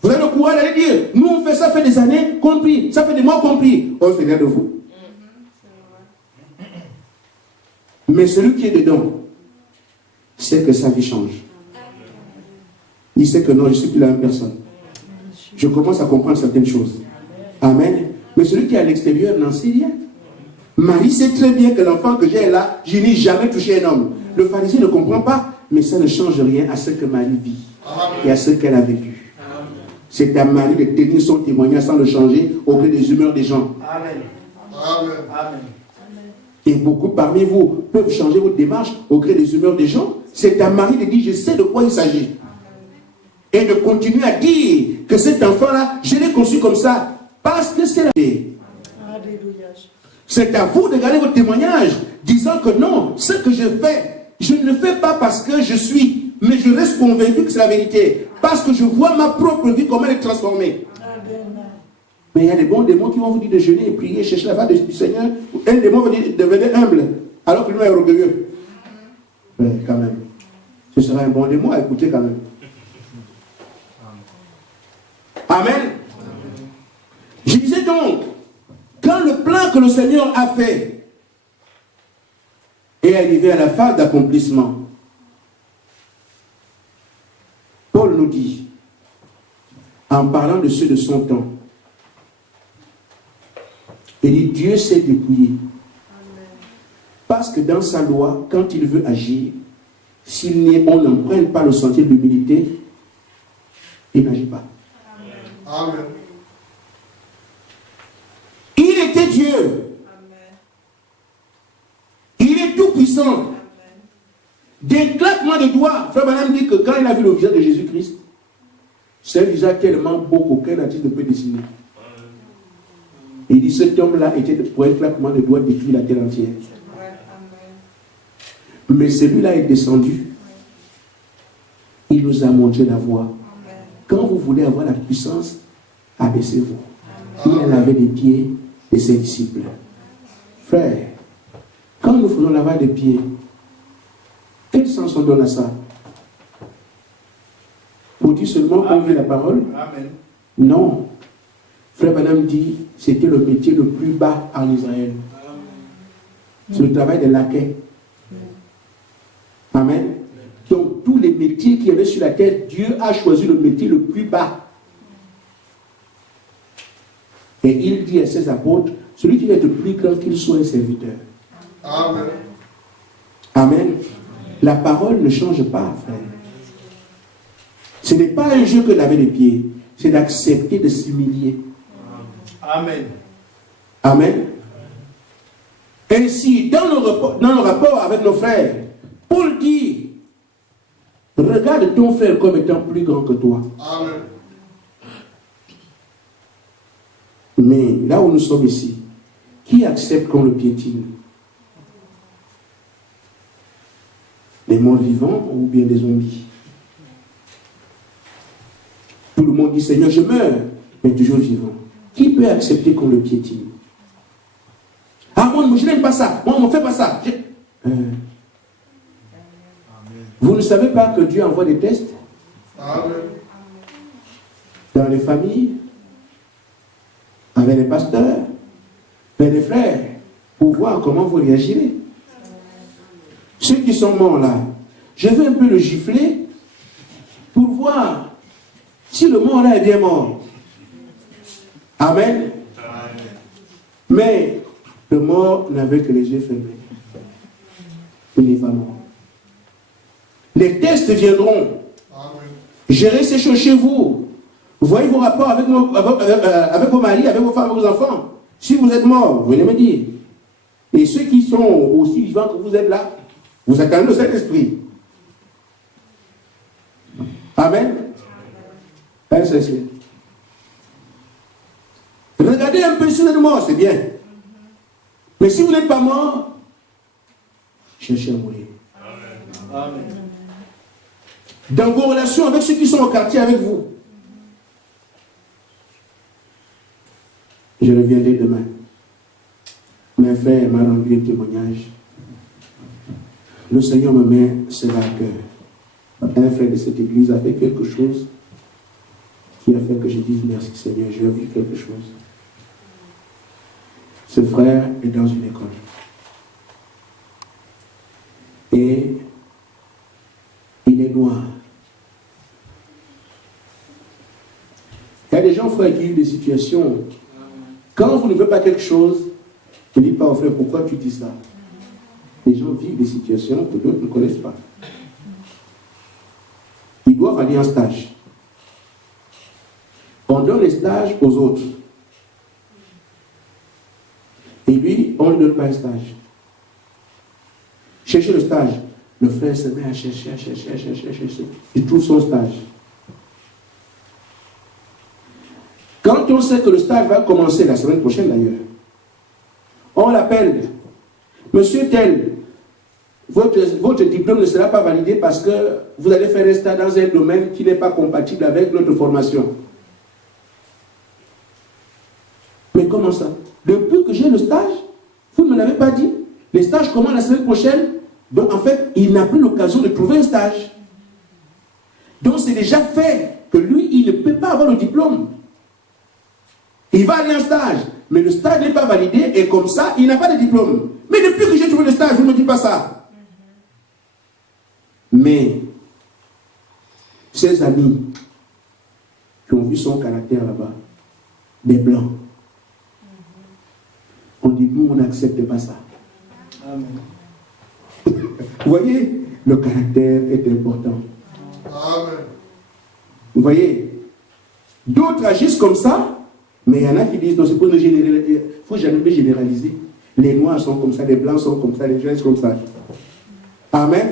Vous avez le courage d'aller dire, nous on fait ça fait des années, compris, ça fait des mois compris. On se regarde de vous. Mais celui qui est dedans, sait que sa vie change. Il sait que non, je ne suis plus la même personne. Je commence à comprendre certaines choses. Amen. Mais celui qui est à l'extérieur n'en sait rien. Marie sait très bien que l'enfant que j'ai là, je n'ai jamais touché un homme. Le pharisien ne comprend pas, mais ça ne change rien à ce que Marie vit et à ce qu'elle a vécu. C'est à Marie de tenir son témoignage sans le changer au gré des humeurs des gens. Amen. Amen. Et beaucoup parmi vous peuvent changer votre démarche au gré des humeurs des gens. C'est un mari de dire, je sais de quoi il s'agit. Et de continuer à dire que cet enfant-là, je l'ai conçu comme ça, parce que c'est la vie. C'est à vous de garder votre témoignage, disant que non, ce que je fais, je ne le fais pas parce que je suis, mais je reste convaincu que c'est la vérité. Parce que je vois ma propre vie, comment elle est transformée. Mais il y a des bons démons qui vont vous dire de jeûner et prier, chercher la face du Seigneur. Un démon va dire de devenir humble, alors que lui est orgueilleux. Mais quand même, ce sera un bon démon à écouter quand même. Amen. Je disais donc, quand le plan que le Seigneur a fait est arrivé à la phase d'accomplissement, Paul nous dit, en parlant de ceux de son temps, il dit, Dieu s'est dépouillé. Parce que dans sa loi, quand il veut agir, on n'emprunte pas le sentier de l'humilité, il n'agit pas. Amen. Il était Dieu. Amen. Il est tout puissant. Amen. D'un claquement de doigts, Frère Branham dit que quand il a vu le visage de Jésus-Christ, c'est un visage tellement beau qu'aucun artiste ne peut dessiner. Il dit cet homme-là était pour un claquement de doigts détruit la terre entière. Mais celui-là est descendu. Il nous a montré la voie. Quand vous voulez avoir la puissance, abaissez-vous. Il en avait des pieds de ses disciples. Frère, quand nous faisons lavage des pieds, quel sens on donne à ça? Pour dire seulement qu'on veut la parole? Amen. Non. Frère Branham dit, c'était le métier le plus bas en Israël. C'est le travail des laquais. Amen. Donc, tous les métiers qu'il y avait sur la terre, Dieu a choisi le métier le plus bas. Et il dit à ses apôtres, celui qui va être plus grand, qu'il soit un serviteur. Amen. Amen. La parole ne change pas, frère. Ce n'est pas un jeu que laver les pieds, c'est d'accepter de s'humilier. Amen. Amen. Ainsi, dans nos rapports avec nos frères, Paul dit, regarde ton frère comme étant plus grand que toi. Amen. Mais là où nous sommes ici, qui accepte qu'on le piétine? Des morts vivants ou bien des zombies? Tout le monde dit, Seigneur, je meurs, mais toujours vivant. Qui peut accepter qu'on le piétine? Ah, moi, je n'aime pas ça. Moi, on ne fait pas ça. Vous ne savez pas que Dieu envoie des tests? Amen. Dans les familles, avec les pasteurs, avec les frères, pour voir comment vous réagirez. Ceux qui sont morts là, je vais un peu le gifler pour voir si le mort là est bien mort. Amen. Mais le mort n'avait que les yeux fermés. Il n'est pas mort. Les tests viendront. Amen. Gérez ces choses chez vous. Voyez vos rapports avec vos maris, avec vos femmes, avec vos enfants. Si vous êtes mort, venez me dire. Et ceux qui sont aussi vivants que vous êtes là, vous attendez le Saint-Esprit. Amen. Regardez un peu si vous êtes mort, c'est bien. Mais si vous n'êtes pas mort, cherchez à mourir. Amen. Dans vos relations avec ceux qui sont au quartier avec vous. Je reviendrai demain. Mes frères m'a rendu un témoignage. Le Seigneur me met cela à cœur. Un frère de cette église a fait quelque chose qui a fait que je dise merci Seigneur, j'ai vu quelque chose. Ce frère est dans une école. Et il est noir. Il y a des gens, frère, qui ont eu des situations. Quand vous ne faites pas quelque chose, ne dites pas au frère, pourquoi tu dis ça? Les gens vivent des situations que d'autres ne connaissent pas. Ils doivent aller en stage. On donne les stages aux autres. Et lui, on ne lui donne pas un stage. Chercher le stage. Le frère se met à chercher. Il trouve son stage. Quand on sait que le stage va commencer la semaine prochaine d'ailleurs, on l'appelle. Monsieur tel, votre diplôme ne sera pas validé parce que vous allez faire un stage dans un domaine qui n'est pas compatible avec notre formation. Mais comment ça? Depuis que j'ai le stage, vous ne me l'avez pas dit. Les stages commencent la semaine prochaine. Donc en fait, il n'a plus l'occasion de trouver un stage. Donc c'est déjà fait que lui, il ne peut pas avoir le diplôme. Il va aller en stage, mais le stage n'est pas validé et comme ça, il n'a pas de diplôme. Mais depuis que j'ai trouvé le stage, vous ne me dites pas ça. Mais ses amis qui ont vu son caractère là-bas, des blancs, on dit, nous, on n'accepte pas ça. Amen. Vous voyez, le caractère est important. Amen. Vous voyez, d'autres agissent comme ça, mais il y en a qui disent, non, c'est pour ne généraliser. Il ne faut jamais généraliser. Les noirs sont comme ça, les blancs sont comme ça, les jeunes sont comme ça. Amen.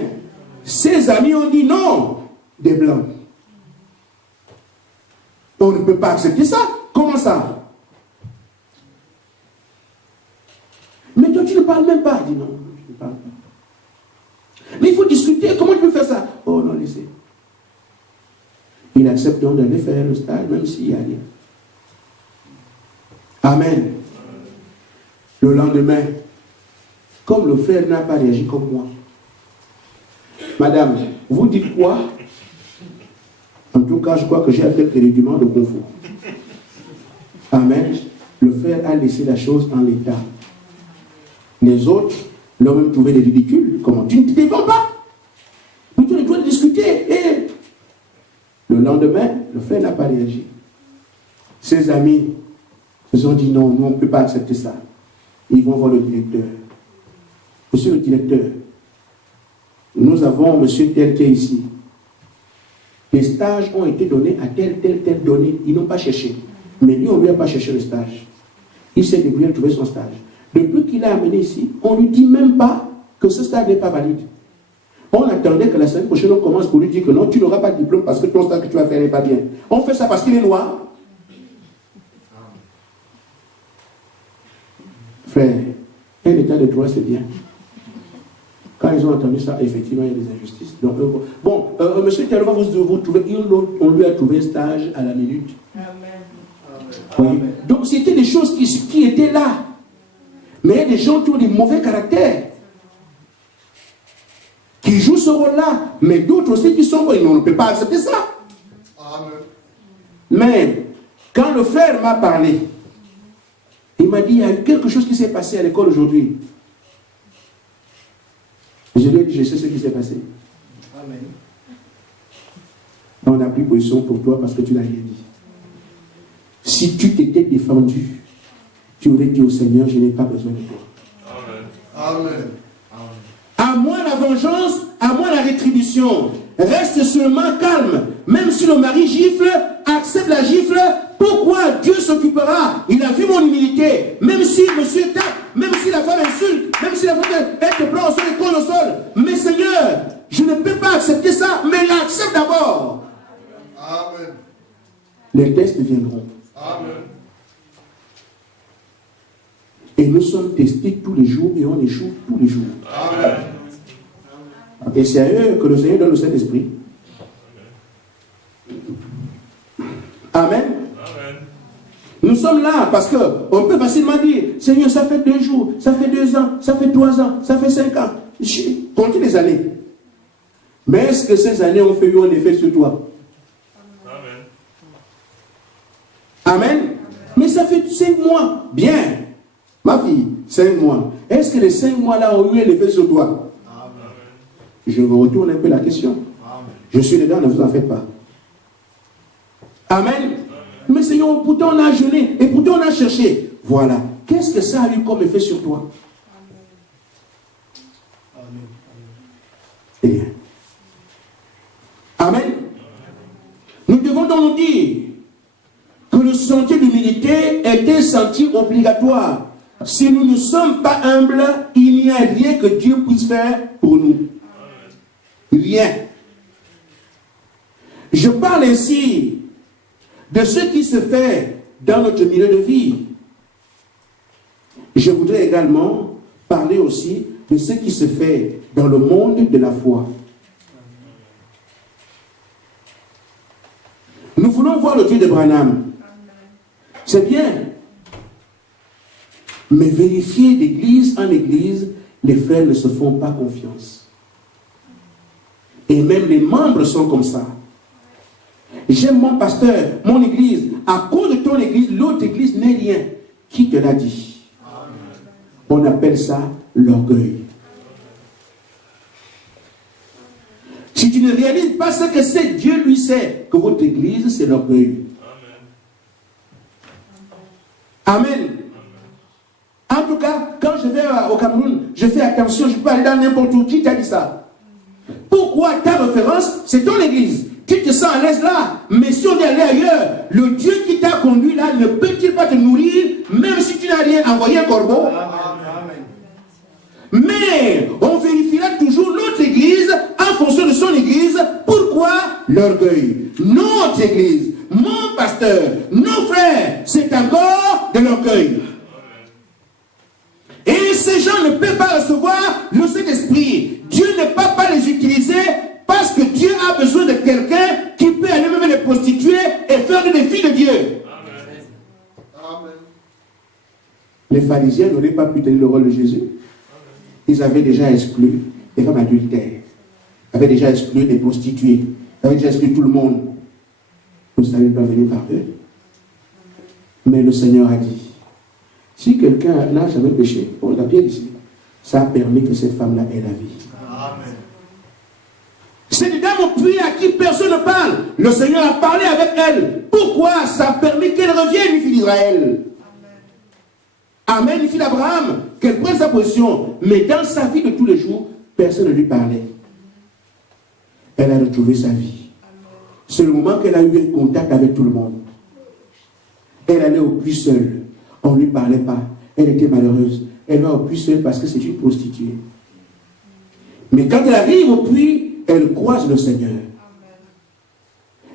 Ses amis ont dit non, des blancs. On ne peut pas accepter ça. Comment ça? Mais toi, tu ne parles même pas. Il dit non, je ne parle pas. Mais il faut discuter. Comment tu peux faire ça? Oh non, laissez. Il accepte donc d'aller faire le stage, même s'il n'y a rien. Amen. Le lendemain, comme le frère n'a pas réagi comme moi, madame, vous dites quoi? En tout cas, je crois que j'ai à quelques rudiments de confort. Amen. Le frère a laissé la chose en l'état. Les autres l'ont même trouvé ridicule. Comment? Tu ne te défends pas? Mais tu dois discuter. Et le lendemain, le frère n'a pas réagi. Ses amis se sont dit non, nous on ne peut pas accepter ça. Ils vont voir le directeur. Monsieur le directeur, nous avons monsieur tel qui est ici. Les stages ont été donnés à tel donné. Ils n'ont pas cherché. Mais lui, on ne lui a pas cherché le stage. Il s'est débrouillé à trouver son stage. Depuis qu'il a amené ici, on ne lui dit même pas que ce stage n'est pas valide. On attendait que la semaine prochaine, on commence pour lui dire que non, tu n'auras pas de diplôme parce que ton stage que tu vas faire n'est pas bien. On fait ça parce qu'il est noir. Frère, un état de droit, c'est bien. Quand ils ont entendu ça, effectivement, il y a des injustices. Donc, monsieur Telva, vous trouvez, on lui a trouvé un stage à la minute. Amen. Oui. Donc, c'était des choses qui étaient là. Mais il y a des gens qui ont des mauvais caractères, qui jouent ce rôle-là. Mais d'autres aussi qui sont bons, on ne peut pas accepter ça. Amen. Mais, quand le frère m'a parlé, il m'a dit, il y a quelque chose qui s'est passé à l'école aujourd'hui. Je lui ai dit, je sais ce qui s'est passé. Amen. On a pris position pour toi parce que tu n'as rien dit. Si tu t'étais défendu, tu aurais dit au Seigneur, je n'ai pas besoin de toi. Amen. Amen. À moi la vengeance, à moi la rétribution. Reste seulement calme. Même si le mari gifle, accepte la gifle. Pourquoi Dieu s'occupera? Il a vu mon humilité. Même si monsieur tape, même si la femme insulte, même si la femme est te prend au sol et colle au sol. Mais Seigneur, je ne peux pas accepter ça, mais l'accepte d'abord. Amen. Les tests viendront. Amen. Et nous sommes testés tous les jours et on échoue tous les jours. Amen. Et c'est à eux que le Seigneur donne le Saint-Esprit. Amen. Nous sommes là parce qu'on peut facilement dire, Seigneur, ça fait 2 jours, ça fait 2 ans, ça fait 3 ans, ça fait 5 ans. Comptez les années. Mais est-ce que ces années ont fait un effet sur toi? Amen. Amen. Mais ça fait 5 mois. Bien. Ma fille, 5 mois. Est-ce que les 5 mois-là ont eu un effet sur toi? Amen. Je me retourne un peu la question. Amen. Je suis dedans, ne vous en faites pas. Amen. Mais Seigneur, pourtant on a jeûné et pourtant on a cherché. Voilà. Qu'est-ce que ça a eu comme effet sur toi? Amen. Eh bien. Amen. Nous devons donc nous dire que le sentier d'humilité est un sentier obligatoire. Si nous ne sommes pas humbles, il n'y a rien que Dieu puisse faire pour nous. Rien. Je parle ainsi de ce qui se fait dans notre milieu de vie. Je voudrais également parler aussi de ce qui se fait dans le monde de la foi. Nous voulons voir le Dieu de Branham. C'est bien. Mais vérifier d'église en église, les frères ne se font pas confiance. Et même les membres sont comme ça. J'aime mon pasteur, mon église. À cause de ton église, l'autre église n'est rien. Qui te l'a dit? On appelle ça l'orgueil. Si tu ne réalises pas ce que c'est, Dieu lui sait que votre église, c'est l'orgueil. Amen. En tout cas, quand je vais au Cameroun, je fais attention, je peux aller dans n'importe où. Qui t'a dit ça? Pourquoi ta référence, c'est ton église? Tu te sens à l'aise là, mais si on est allé ailleurs, le Dieu qui t'a conduit là ne peut-il pas te nourrir, même si tu n'as rien envoyé un corbeau? Amen. Mais on vérifiera toujours l'autre église en fonction de son église. Pourquoi? L'orgueil. Notre église, mon pasteur, nos frères, c'est encore de l'orgueil. Et ces gens ne peuvent pas recevoir le Saint-Esprit. Dieu ne peut pas les utiliser parce que Dieu a besoin de quelqu'un qui peut aller même les prostituer et faire des filles de Dieu. Amen. Les pharisiens n'auraient pas pu tenir le rôle de Jésus. Ils avaient déjà exclu les femmes adultères. Ils avaient déjà exclu les prostituées. Ils avaient déjà exclu tout le monde. Vous savez pas venir par eux. Mais le Seigneur a dit, si quelqu'un n'a jamais péché, on l'a bien ici, ça a permis que cette femme-là ait la vie. Amen. Cette dame au puits à qui personne ne parle, le Seigneur a parlé avec elle. Pourquoi? Ça a permis qu'elle revienne, une fille d'Israël. Amen, une fille d'Abraham, qu'elle prenne sa position. Mais dans sa vie de tous les jours, personne ne lui parlait. Elle a retrouvé sa vie. C'est le moment qu'elle a eu un contact avec tout le monde. Elle allait au puits seule. On ne lui parlait pas. Elle était malheureuse. Elle va au puits seule parce que c'est une prostituée. Mais quand elle arrive au puits, elle croise le Seigneur.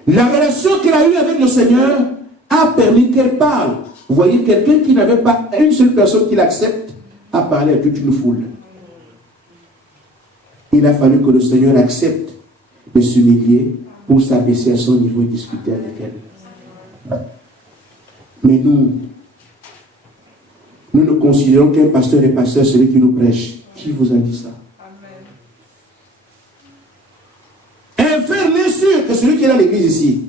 La relation qu'elle a eue avec le Seigneur a permis qu'elle parle. Vous voyez, quelqu'un qui n'avait pas une seule personne qui l'accepte a parlé à toute une foule. Il a fallu que le Seigneur accepte de s'humilier pour s'abaisser à son niveau et discuter avec elle. Mais nous ne considérons qu'un pasteur et pasteur celui qui nous prêche. Qui vous a dit ça? Amen. Un frère n'est sûr que celui qui est dans l'église ici.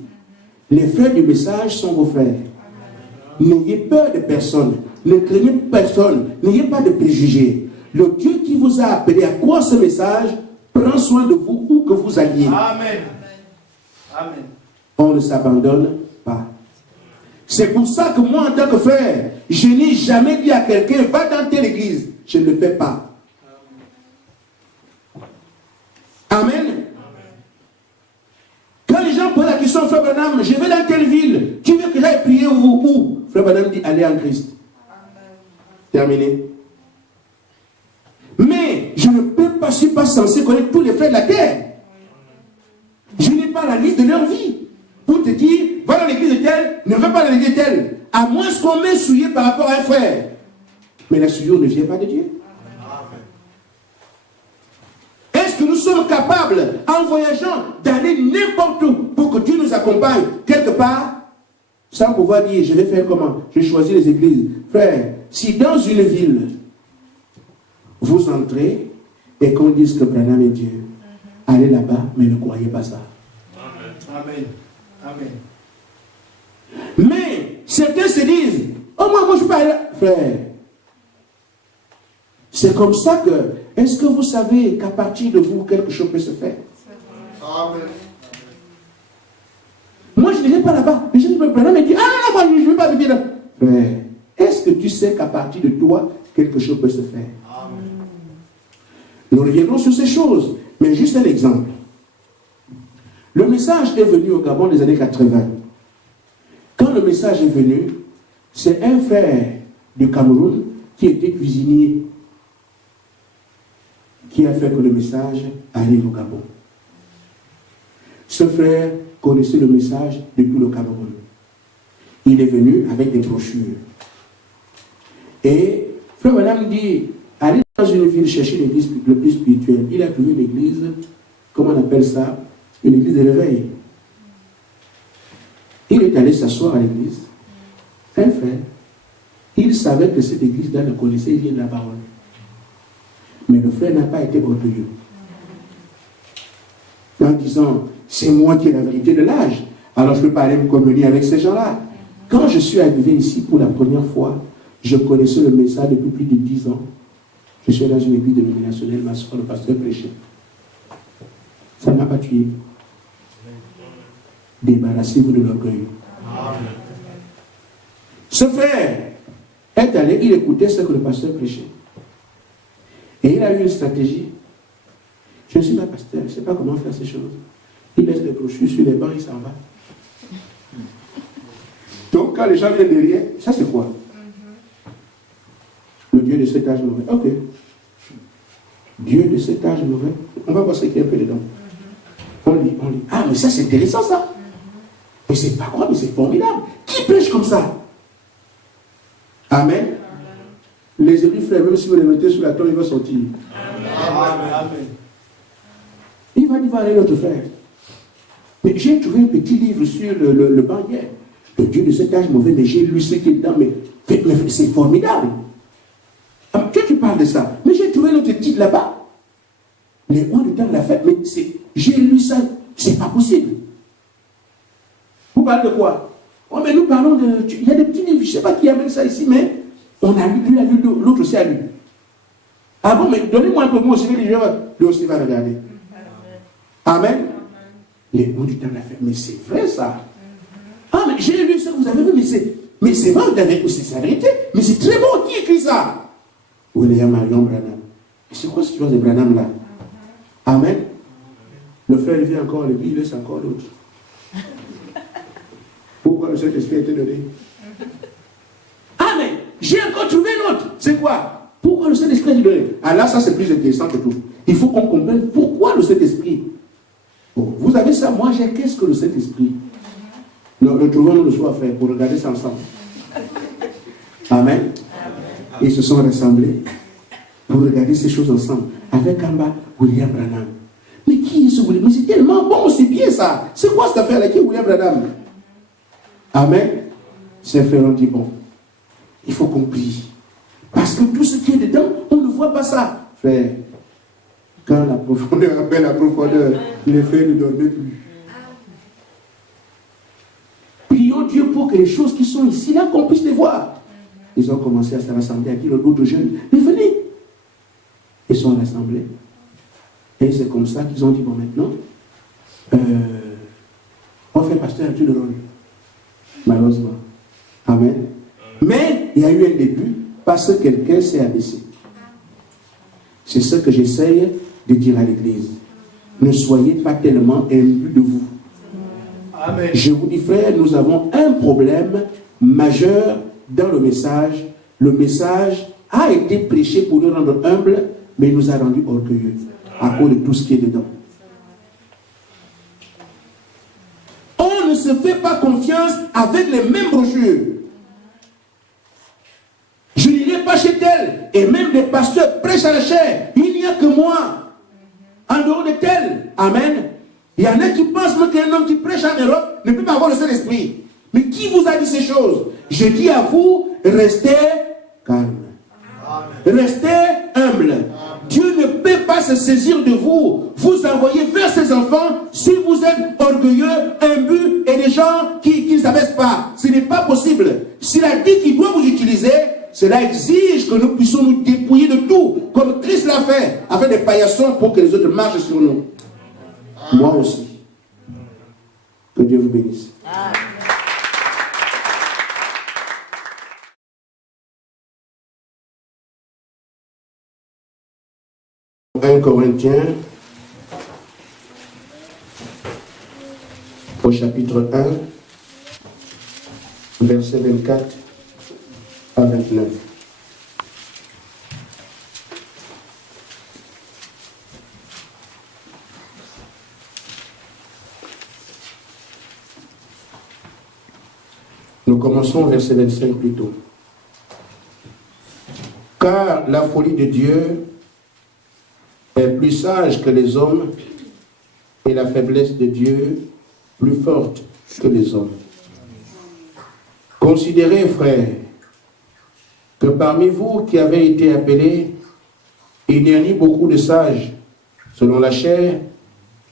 Les frères du message sont vos frères. N'ayez peur de personne. Ne craignez personne. N'ayez pas de préjugés. Le Dieu qui vous a appelé à croire ce message prend soin de vous où que vous alliez. Amen. Amen. On ne s'abandonne pas. C'est pour ça que moi, en tant que frère, je n'ai jamais dit à quelqu'un, va dans telle église. Je ne le fais pas. Amen. Quand les gens posent la question, Frère Branham, je vais dans telle ville, tu veux que j'aille prier où? Frère Branham dit, allez en Christ. Terminé. Mais je ne peux pas, je ne suis pas censé connaître tous les frères de la terre. Je n'ai pas la liste de leur vie. Pour te dire, va dans l'église de tel, ne va pas dans l'église de tel. À moins qu'on m'ait souillé par rapport à un frère. Mais la souillure ne vient pas de Dieu. Est-ce que nous sommes capables, en voyageant, d'aller n'importe où pour que Dieu nous accompagne quelque part, sans pouvoir dire, je vais faire comment? Je vais choisir les églises. Frère, si dans une ville, vous entrez et qu'on dise que Branham est Dieu, allez là-bas, mais ne croyez pas ça. Amen. Amen. Mais certains se disent, oh moi je ne suis pas là. Frère, c'est comme ça que, est-ce que vous savez qu'à partir de vous, quelque chose peut se faire? Amen. Moi je n'irai pas là-bas. Les gens me prennent et disent, ah non, moi je ne veux pas venir là. Frère, est-ce que tu sais qu'à partir de toi, quelque chose peut se faire? Amen. Nous reviendrons sur ces choses, mais juste un exemple. Le message est venu au Gabon des années 80. Quand le message est venu, c'est un frère du Cameroun qui était cuisinier, qui a fait que le message arrive au Gabon. Ce frère connaissait le message depuis le Cameroun. Il est venu avec des brochures. Et frère Madame dit, allez dans une ville chercher l'église le plus spirituelle. Il a trouvé une église, comment on appelle ça? Une église de réveil. Il est allé s'asseoir à l'église. Un frère, il savait que cette église-là le connaissait, il vient de la parole. Mais le frère n'a pas été orgueilleux. En disant, c'est moi qui ai la vérité de l'âge, alors je ne peux pas aller me communier avec ces gens-là. Quand je suis arrivé ici pour la première fois, je connaissais le message depuis plus de 10 ans. Je suis dans une église dénominationnelle, ma soeur, le pasteur prêchait. Ça ne m'a pas tué. Débarrassez-vous de l'orgueil. Ce frère est allé, il écoutait ce que le pasteur prêchait. Et il a eu une stratégie. Je ne suis pas pasteur, je ne sais pas comment faire ces choses. Il laisse les brochures sur les bancs, il s'en va. Donc quand les gens viennent derrière, ça c'est quoi? Le Dieu de cet âge mauvais. Ok. Dieu de cet âge mauvais. On va voir ce qu'il y a un peu dedans. On lit. Ah, mais ça c'est intéressant ça. Mais c'est pas quoi, mais c'est formidable. Qui prêche comme ça? Amen. Les élus frères, même si vous les mettez sur la table, il va sortir. Amen. Il va aller l'autre frère. Mais j'ai trouvé un petit livre sur le banc hier. Le Dieu de cet âge mauvais, mais j'ai lu ce qui est dedans, mais c'est formidable. Alors, tu parles de ça. Mais j'ai trouvé l'autre titre là-bas. Les rois du temps de la fête, mais j'ai lu ça, c'est pas possible. Vous parlez de quoi? Oh, mais nous parlons de. Il y a des petits livres, je ne sais pas qui amène ça ici, mais on a lu, lui a lu, l'autre aussi a lu. Ah bon, mais donnez-moi un peu, moi aussi, lui aussi va regarder. Amen. Les rois du temps de la fête, mais c'est vrai ça. Ah, mais j'ai lu ça, vous avez vu, mais c'est vrai, c'est la vérité. Mais c'est très bon, qui écrit ça? William Marion Branham. C'est quoi cette chose de Branham là? Amen. Le frère il vient encore, et puis il laisse encore l'autre. Pourquoi le Saint-Esprit a été donné? Ah, mais j'ai encore trouvé l'autre. C'est quoi? Pourquoi le Saint-Esprit a été donné? Ah là, ça c'est plus intéressant que tout. Il faut qu'on comprenne pourquoi le Saint-Esprit. Bon, vous avez ça, moi j'ai qu'est-ce que le Saint-Esprit? Nous retrouvons le soir, frère, pour regarder ça ensemble. Amen. Ils se sont rassemblés pour regarder ces choses ensemble. Avec en bas, William Branham. Mais qui est ce William? Mais c'est tellement bon, c'est bien ça. C'est quoi cette affaire-là? Qui est William Branham? Amen. Ces frères ont dit, bon, il faut qu'on prie. Parce que tout ce qui est dedans, on ne voit pas ça. Frère, quand la profondeur appelle la profondeur, les frères ne dormaient plus. Prions Dieu pour que les choses qui sont ici, là, qu'on puisse les voir. Ils ont commencé à se rassembler, à dire aux autres jeunes, mais venez. Ils sont rassemblés. Et c'est comme ça qu'ils ont dit, bon maintenant, on fait pasteur à tout le rôle. Malheureusement. Amen. Mais il y a eu un début parce que quelqu'un s'est abaissé. C'est ce que j'essaye de dire à l'église. Ne soyez pas tellement imbus de vous. Amen. Je vous dis, frère, nous avons un problème majeur dans le message. Le message a été prêché pour nous rendre humbles, mais il nous a rendus orgueilleux à cause de tout ce qui est dedans. On ne se fait pas confiance avec les mêmes brochures. Je n'irai pas chez tel, et même des pasteurs prêchent à la chair. Il n'y a que moi. En dehors de tel. Amen. Il y en a qui pensent même qu'un homme qui prêche en Europe ne peut pas avoir le Saint-Esprit. Mais qui vous a dit ces choses? Je dis à vous, restez calme. Amen. Restez humble. Amen. Dieu ne peut pas se saisir de vous. Vous envoyez vers ses enfants si vous êtes orgueilleux, imbus et des gens qui ne s'abaissent pas. Ce n'est pas possible. S'il a dit qu'il doit vous utiliser, cela exige que nous puissions nous dépouiller de tout, comme Christ l'a fait, avec des paillassons pour que les autres marchent sur nous. Amen. Moi aussi. Que Dieu vous bénisse. Amen. 1 Corinthiens, au chapitre 1, versets 24 à 29. Nous commençons au verset 25 plutôt. Car la folie de Dieu est plus sage que les hommes et la faiblesse de Dieu plus forte que les hommes. Considérez, frères, que parmi vous qui avez été appelés, il n'y a ni beaucoup de sages selon la chair,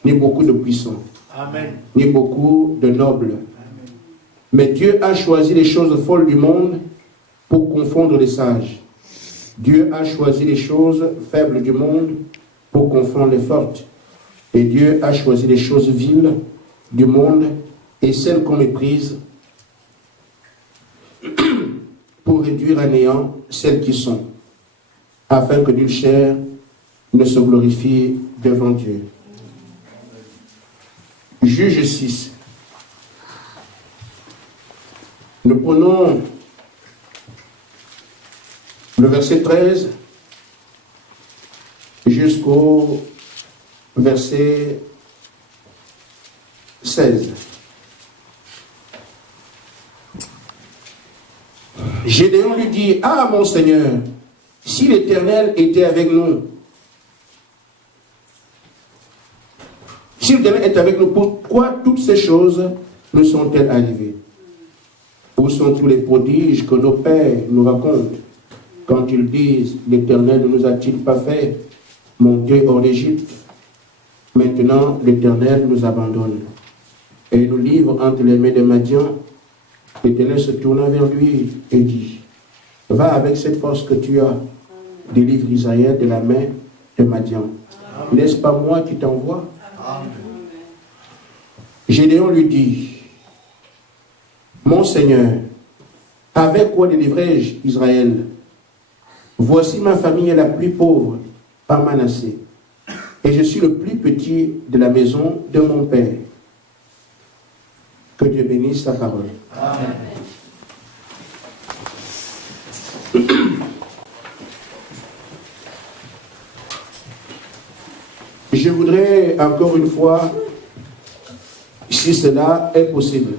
ni beaucoup de puissants, Amen. ni beaucoup de nobles. Amen. Mais Dieu a choisi les choses folles du monde pour confondre les sages. Dieu a choisi les choses faibles du monde pour confondre les fortes. Et Dieu a choisi les choses viles du monde et celles qu'on méprise pour réduire à néant celles qui sont, afin que nulle chair ne se glorifie devant Dieu. Juge 6. Nous prenons le verset 13 jusqu'au verset 16. Gédéon lui dit, « Ah, mon Seigneur, si l'Éternel était avec nous, si l'Éternel est avec nous, pourquoi toutes ces choses nous sont-elles arrivées? Où sont tous les prodiges que nos pères nous racontent quand ils disent, l'Éternel ne nous a-t-il pas fait monter hors d'Égypte? Maintenant, l'Éternel nous abandonne et nous livre entre les mains des Madians. L'Éternel se tourna vers lui et dit, va avec cette force que tu as, délivre Israël de la main de Madian. N'est-ce pas moi qui t'envoie? Gédéon lui dit, mon Seigneur, avec quoi délivrai-je Israël? Voici ma famille est la plus pauvre par Manassé, et je suis le plus petit de la maison de mon père. Que Dieu bénisse sa parole. Amen. Je voudrais encore une fois, si cela est possible,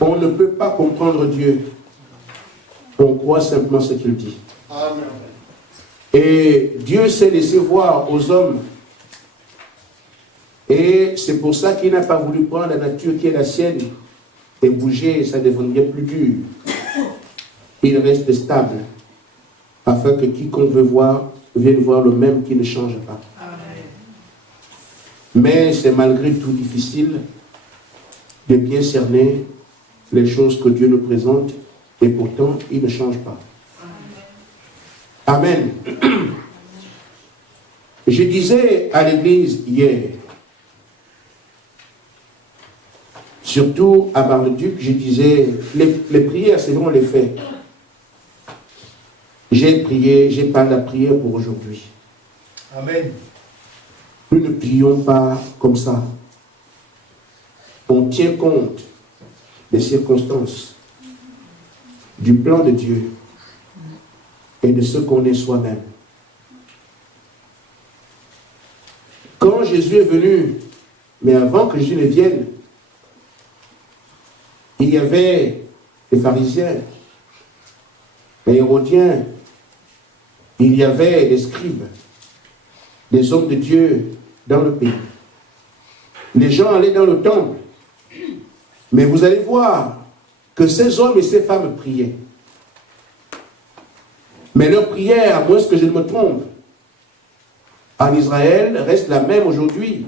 on ne peut pas comprendre Dieu. On croit simplement ce qu'il dit. Amen. Et Dieu s'est laissé voir aux hommes. Et c'est pour ça qu'il n'a pas voulu prendre la nature qui est la sienne et bouger, ça deviendrait plus dur. Il reste stable, afin que quiconque veut voir, vienne voir le même qui ne change pas. Amen. Mais c'est malgré tout difficile de bien cerner les choses que Dieu nous présente, et pourtant, il ne change pas. Amen. Je disais à l'église hier, surtout à Bar-le-Duc, je disais, les prières, c'est bon, on les fait. J'ai prié, j'ai pas la prière pour aujourd'hui. Amen. Nous ne prions pas comme ça. On tient compte des circonstances, du plan de Dieu et de ce qu'on est soi-même. Quand Jésus est venu, mais avant que Jésus ne vienne, il y avait les pharisiens, les hérodiens, il y avait les scribes, les hommes de Dieu dans le pays. Les gens allaient dans le temple, mais vous allez voir que ces hommes et ces femmes priaient. Mais leur prière, à moins que je ne me trompe, en Israël reste la même aujourd'hui.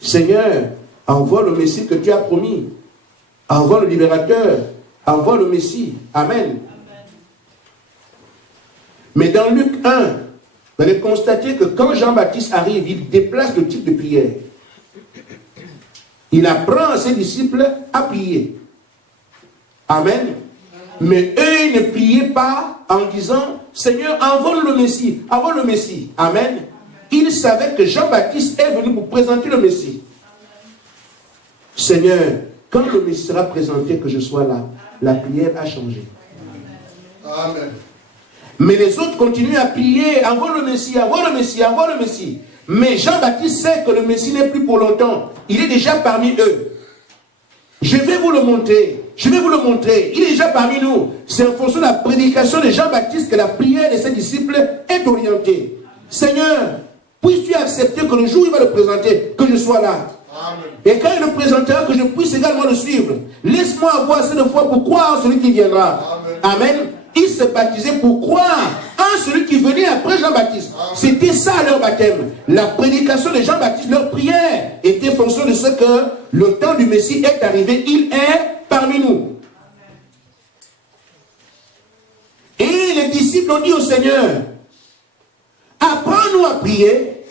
Seigneur, envoie le Messie que tu as promis. Envoie le libérateur. Envoie le Messie. Amen. Amen. Mais dans Luc 1, vous allez constater que quand Jean-Baptiste arrive, il déplace le type de prière. Il apprend à ses disciples à prier. Amen. Mais eux, ils ne priaient pas en disant, Seigneur, envoie le Messie. Envoie le Messie. Amen. Ils savaient que Jean-Baptiste est venu pour présenter le Messie. Seigneur, quand le Messie sera présenté, que je sois là, la prière a changé. Amen. Mais les autres continuent à prier, envoie le Messie, envoie le Messie, envoie le Messie. Mais Jean-Baptiste sait que le Messie n'est plus pour longtemps. Il est déjà parmi eux. Je vais vous le montrer. Je vais vous le montrer. Il est déjà parmi nous. C'est en fonction de la prédication de Jean-Baptiste que la prière de ses disciples est orientée. Seigneur, puisses-tu accepter que le jour où il va le présenter, que je sois là. Amen. Et quand il le présentera, que je puisse également le suivre. Laisse-moi avoir cette foi pour croire en celui qui viendra. Amen. Amen. Ils se baptisaient pour croire en celui qui venait après Jean-Baptiste. C'était ça leur baptême. La prédication de Jean-Baptiste, leur prière, était en fonction de ce que le temps du Messie est arrivé. Il est parmi nous. Et les disciples ont dit au Seigneur, apprends-nous à prier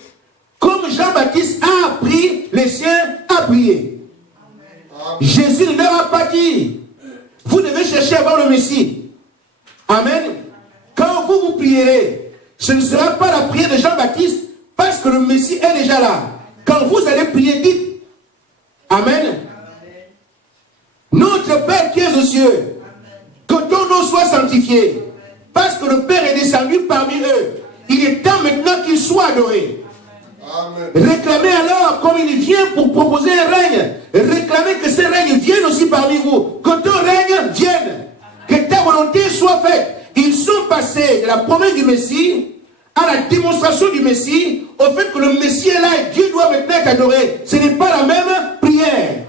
comme Jean-Baptiste a appris les siens à prier. Amen. Jésus ne leur a pas dit, vous devez chercher à voir le Messie. Amen. Quand vous vous prierez, ce ne sera pas la prière de Jean-Baptiste parce que le Messie est déjà là. Quand vous allez prier, dites Amen. Notre Père qui es aux cieux, que ton nom soit sanctifié, parce que le Père est descendu parmi eux. Il est temps maintenant qu'il soit adoré. Amen. Réclamez alors, comme il vient pour proposer un règne, réclamez que ce règne vienne aussi parmi vous. Que ton règne vienne. Que ta volonté soit faite. Ils sont passés de la promesse du Messie à la démonstration du Messie, au fait que le Messie est là et Dieu doit maintenant être adoré. Ce n'est pas la même prière.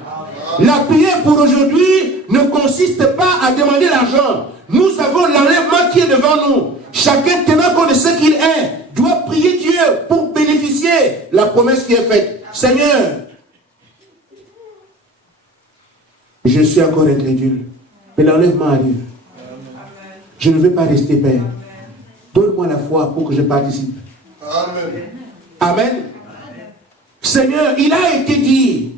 Amen. La prière pour aujourd'hui ne consiste pas à demander l'argent. Nous avons l'enlèvement qui est devant nous. Chacun tenant compte de ce qu'il est doit prier Dieu pour bénéficier de la promesse qui est faite. Seigneur, je suis encore incrédule, mais l'enlèvement arrive. Je ne vais pas rester Père. Donne-moi la foi pour que je participe. Amen. Amen. Seigneur, il a été dit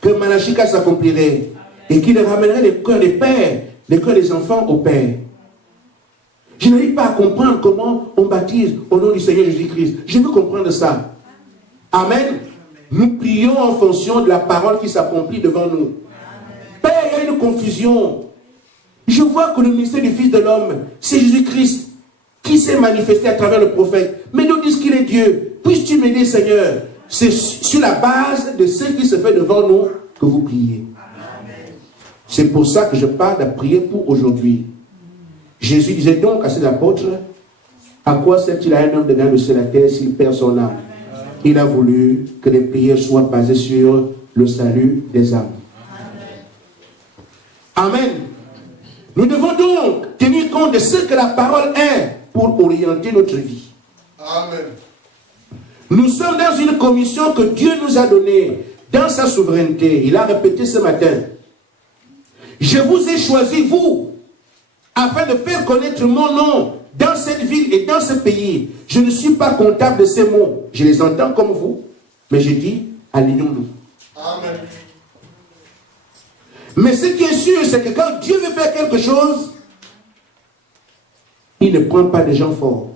que Malachika s'accomplirait et qu'il ramènerait les cœurs des pères, les cœurs des enfants au Père. Je n'arrive pas à comprendre comment on baptise au nom du Seigneur Jésus-Christ. Je veux comprendre ça. Amen. Nous prions en fonction de la parole qui s'accomplit devant nous. Père, il y a une confusion. Je vois que le ministère du Fils de l'homme, c'est Jésus-Christ qui s'est manifesté à travers le prophète. Mais nous disent qu'il est Dieu. Puisses-tu m'aider, Seigneur? C'est sur la base de ce qui se fait devant nous que vous priez. C'est pour ça que je parle de prier pour aujourd'hui. Jésus disait donc à ses apôtres, à quoi sert-il à un homme de gagner sur la terre s'il perd son âme? Il a voulu que les prières soient basées sur le salut des âmes. Amen. Nous devons donc tenir compte de ce que la parole est pour orienter notre vie. Amen. Nous sommes dans une commission que Dieu nous a donnée dans sa souveraineté. Il a répété ce matin. Je vous ai choisi, vous, afin de faire connaître mon nom dans cette ville et dans ce pays. Je ne suis pas comptable de ces mots. Je les entends comme vous, mais je dis, alignons-nous. Amen. Mais ce qui est sûr, c'est que quand Dieu veut faire quelque chose, il ne prend pas des gens forts.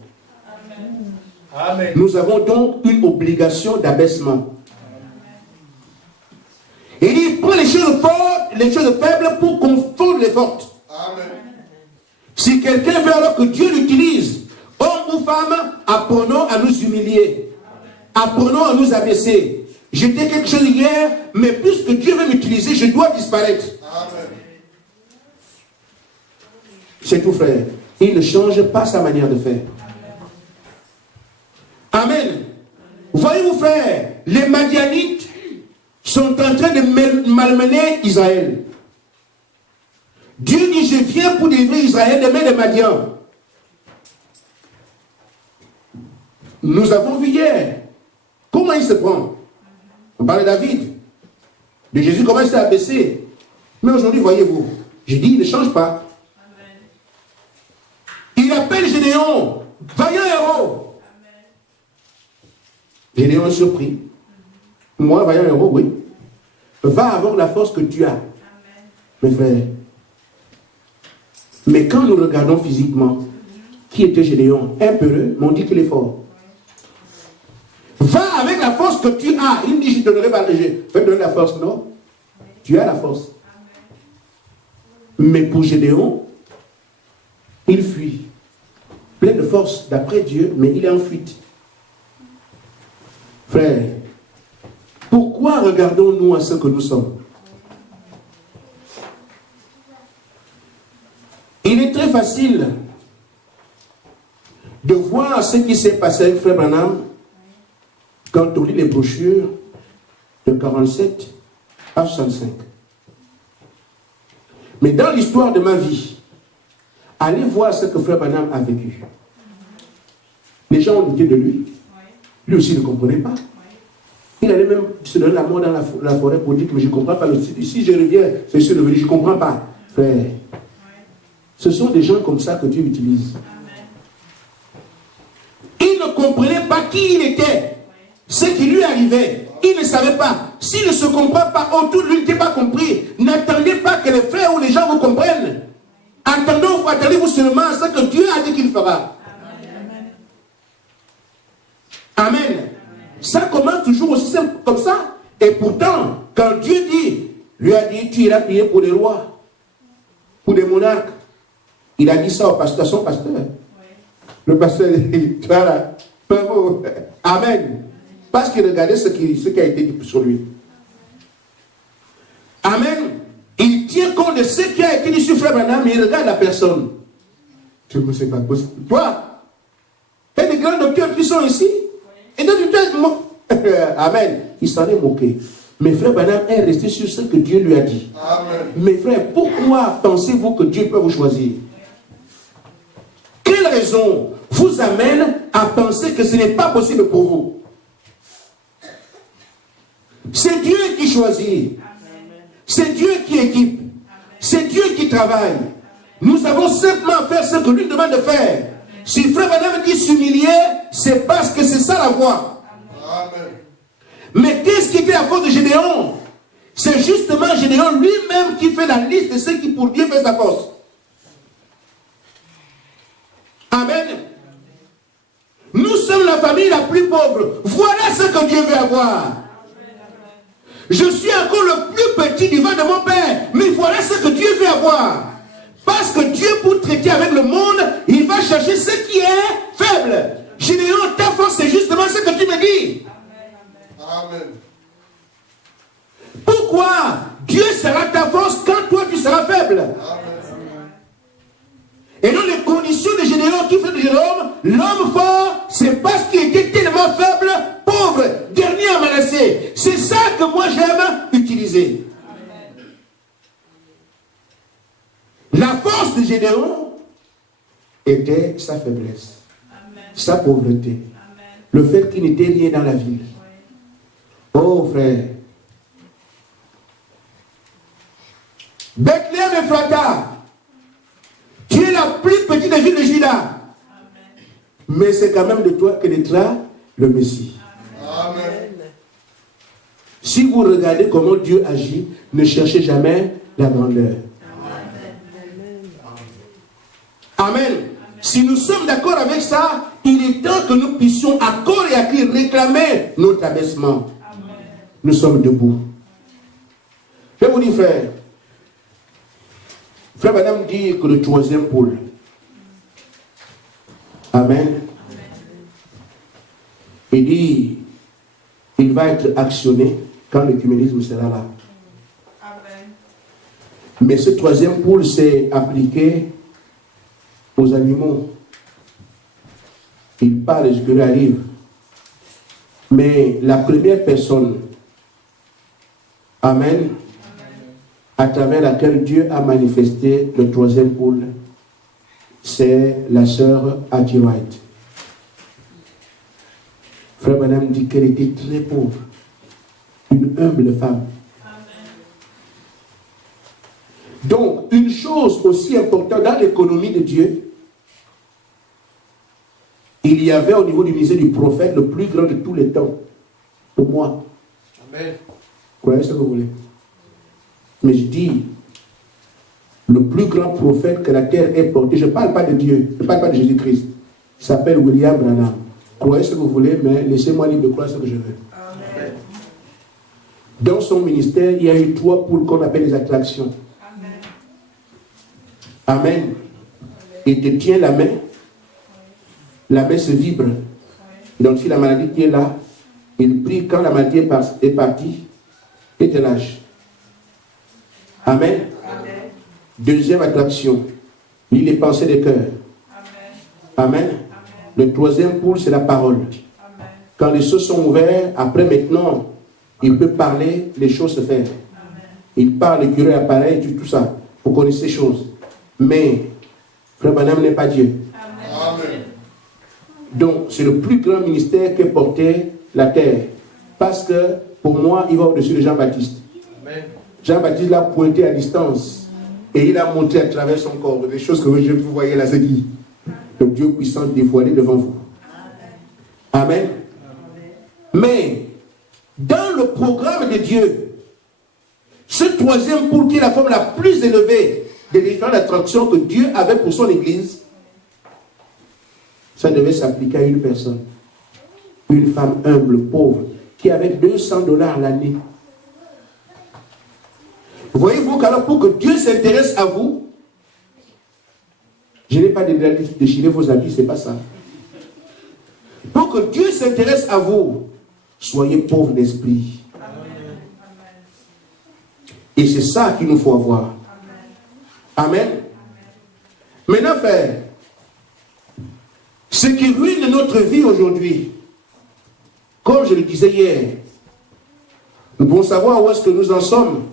Amen. Nous avons donc une obligation d'abaissement. Et il prend les choses fortes, les choses faibles pour confondre les fortes. Amen. Si quelqu'un veut alors que Dieu l'utilise, homme ou femme, apprenons à nous humilier. Apprenons à nous abaisser. J'étais quelque chose hier, mais puisque Dieu veut m'utiliser, je dois disparaître. Amen. C'est tout, frère. Il ne change pas sa manière de faire. Amen. Voyez-vous, frère, les Madianites sont en train de malmener Israël. Dieu dit, je viens pour délivrer Israël des mains des Madians. Nous avons vu hier comment il se prend. On parle de David, de Jésus, comment il s'est abaissé. Mais aujourd'hui, voyez-vous, je dis, il ne change pas. Amen. Il appelle Gédéon, vaillant héros. Amen. Gédéon est surpris. Moi, vaillant héros, oui. Va avoir la force que tu as. Amen. Mes frères. Mais quand nous regardons physiquement, qui était Gédéon? Un peureux, mais on dit qu'il est fort. Va avec la force que tu as. Il dit, je te donnerai pas le jeu. Je vais te donner la force, non? Tu as la force. Mais pour Gédéon, il fuit. Plein de force d'après Dieu, mais il est en fuite. Frère, pourquoi regardons-nous à ce que nous sommes? Il est très facile de voir ce qui s'est passé avec Frère Branham quand on lit les brochures de 47 à 65. Mais dans l'histoire de ma vie, allez voir ce que Frère Branham a vécu. Les gens ont douté de lui. Lui aussi ne comprenait pas. Il allait même se donner la mort dans la forêt pour dire que je ne comprends pas. Si je reviens, je suis revenu, je ne comprends pas. Frère, ce sont des gens comme ça que Dieu utilise. Il ne comprenait pas qui il était, ce qui lui arrivait. Il ne savait pas. S'il ne se comprend pas, autour de lui n'était pas compris. N'attendez pas que les frères ou les gens vous comprennent. Attendez-vous seulement à ce que Dieu a dit qu'il fera. Amen. Ça commence toujours aussi simple comme ça. Et pourtant, quand Dieu lui a dit, tu iras prier pour les rois, pour les monarques. Il a dit ça au pasteur, son pasteur. Le pasteur dit, voilà, amen. Parce qu'il regardait ce qui a été dit sur lui. Amen. Il tient compte de ce qui a été dit sur Frère Branham, mais il regarde la personne. Je ne sais pas possible. Toi, il y a des grands docteurs qui sont ici. Et donc tu es amen. Il s'en est moqué. Mais Frère Branham est resté sur ce que Dieu lui a dit. Amen. Mes frères, pourquoi pensez-vous que Dieu peut vous choisir? Quelle raison vous amène à penser que ce n'est pas possible pour vous? C'est Dieu qui choisit. C'est Dieu qui équipe. C'est Dieu qui travaille. Nous avons simplement à faire ce que lui demande de faire. Si Frère Branham dit s'humilier, c'est parce que c'est ça la voie. Amen. Mais qu'est-ce qui était à cause de Gédéon? C'est justement Gédéon lui-même qui fait la liste de ceux qui pour Dieu fait sa force. Amen. Nous sommes la famille la plus pauvre. Voilà ce que Dieu veut avoir. Je suis encore le plus petit du ventre de mon père, mais voilà ce que Dieu veut avoir. Parce que Dieu, pour traiter avec le monde, il va chercher ce qui est faible. Gédéon, ta force, c'est justement ce que tu me dis. Amen. Pourquoi Dieu sera ta force quand toi tu seras faible? Amen. Et dans les conditions de Gédéon qui fait de Gédéon, l'homme fort, c'est parce qu'il était tellement faible, pauvre, dernier à Manassé. C'est ça que moi j'aime utiliser. La force de Gédéon était sa faiblesse, amen, sa pauvreté, amen, le fait qu'il n'était rien dans la ville. Oui. Oh frère, Bethléem Ephrata, tu es la plus petite ville de Juda, amen, mais c'est quand même de toi que naîtra le Messie. Amen. Si vous regardez comment Dieu agit, ne cherchez jamais la grandeur. Amen. Si nous sommes d'accord avec ça, il est temps que nous puissions à corps et à cri réclamer notre abaissement. Amen. Nous sommes debout. Je vous dis, frère, Frère Branham dit que le troisième pôle. Amen. Il dit, il va être actionné quand l'écuménisme sera là. Amen. Mais ce troisième pôle s'est appliqué aux animaux. Il parle de ce qui lui arrive. Mais la première personne, amen, amen, à travers laquelle Dieu a manifesté le troisième pôle, c'est la sœur Hattie Wright. Frère Branham dit qu'elle était très pauvre, une humble femme. Amen. Donc, une chose aussi importante dans l'économie de Dieu, il y avait au niveau du ministère du prophète le plus grand de tous les temps. Pour moi. Amen. Croyez ce que vous voulez. Mais je dis, le plus grand prophète que la terre ait porté, je ne parle pas de Dieu, je ne parle pas de Jésus-Christ. Il s'appelle William Branham. Croyez ce que vous voulez, mais laissez-moi libre de croire ce que je veux. Amen. Dans son ministère, il y a eu 3 poules qu'on appelle les attractions. Amen. Amen. Il te tient la main. La main se vibre. Donc si la maladie qui est là, il prie quand la maladie est partie, et te lâche. Amen. Amen. Deuxième attraction. lit les pensées des cœurs. Amen. Le troisième pôle, c'est la parole. Quand les choses sont ouvertes, après maintenant, il peut parler, les choses se font. Il parle, le curé apparaît, tout ça. Vous connaissez ces choses. Mais, Frère Branham n'est pas Dieu. Amen. Donc, c'est le plus grand ministère que portait la terre. Parce que, pour moi, il va au-dessus de Jean-Baptiste. Jean-Baptiste l'a pointé à distance. Et il a montré à travers son corps des choses que vous voyez là, c'est qui? Le Dieu puissant dévoilé devant vous. Amen. Mais, dans le programme de Dieu, ce troisième pôle qui est la forme la plus élevée des différentes attractions que Dieu avait pour son Église, ça devait s'appliquer à une personne. Une femme humble, pauvre, qui avait $200 l'année. Voyez-vous qu'alors pour que Dieu s'intéresse à vous, je n'ai pas déchiré vos habits, c'est pas ça. Pour que Dieu s'intéresse à vous, soyez pauvres d'esprit. Et c'est ça qu'il nous faut avoir. Amen. Maintenant, frère, ce qui ruine notre vie aujourd'hui, comme je le disais hier, nous pouvons savoir où est-ce que nous en sommes.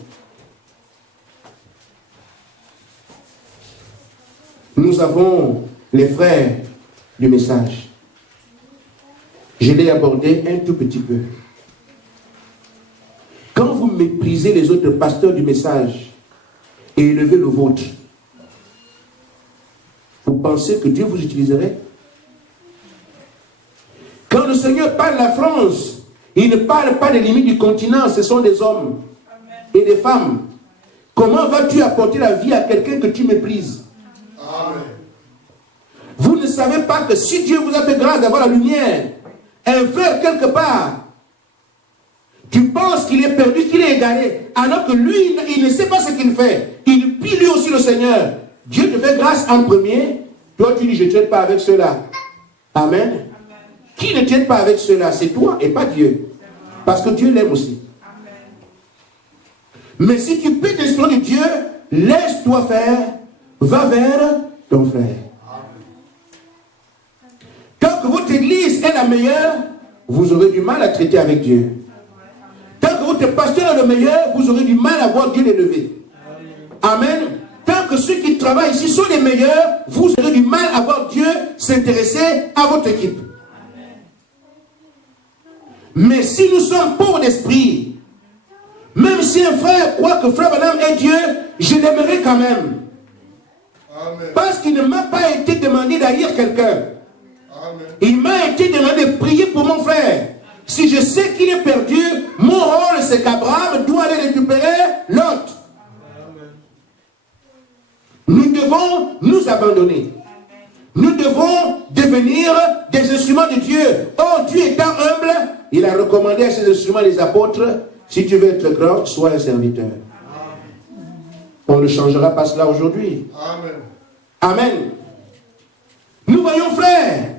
Nous avons les frères du message. Je l'ai abordé un tout petit peu. Quand vous méprisez les autres pasteurs du message et élevez le vôtre, vous pensez que Dieu vous utiliserait? Quand le Seigneur parle de la France, il ne parle pas des limites du continent, ce sont des hommes et des femmes. Comment vas-tu apporter la vie à quelqu'un que tu méprises? Amen. Vous ne savez pas que si Dieu vous a fait grâce d'avoir la lumière, un frère quelque part, tu penses qu'il est perdu, qu'il est égaré, alors que lui, il ne sait pas ce qu'il fait. Il prie lui aussi le Seigneur. Dieu te fait grâce en premier. Toi, tu dis, je ne traite pas avec ceux-là. Amen. Amen. Qui ne traite pas avec ceux-là? C'est toi et pas Dieu. Parce que Dieu l'aime aussi. Amen. Mais si tu peux t'inspirer de Dieu, laisse-toi faire. Va vers ton frère. Tant que votre église est la meilleure, vous aurez du mal à traiter avec Dieu. Tant que votre pasteur est le meilleur, vous aurez du mal à voir Dieu l'élever. Amen. Tant que ceux qui travaillent ici sont les meilleurs, vous aurez du mal à voir Dieu s'intéresser à votre équipe. Mais si nous sommes pauvres d'esprit, même si un frère croit que Frère Branham est Dieu, je l'aimerai quand même. Amen. Parce qu'il ne m'a pas été demandé d'haïr quelqu'un. Amen. Il m'a été demandé de prier pour mon frère. Si je sais qu'il est perdu, mon rôle c'est qu'Abraham doit aller récupérer Lot. Nous devons nous abandonner. Nous devons devenir des instruments de Dieu. Oh, Dieu étant humble, il a recommandé à ses instruments, les apôtres, si tu veux être grand, sois un serviteur. On ne changera pas cela aujourd'hui. Amen. Amen. Nous voyons, frères,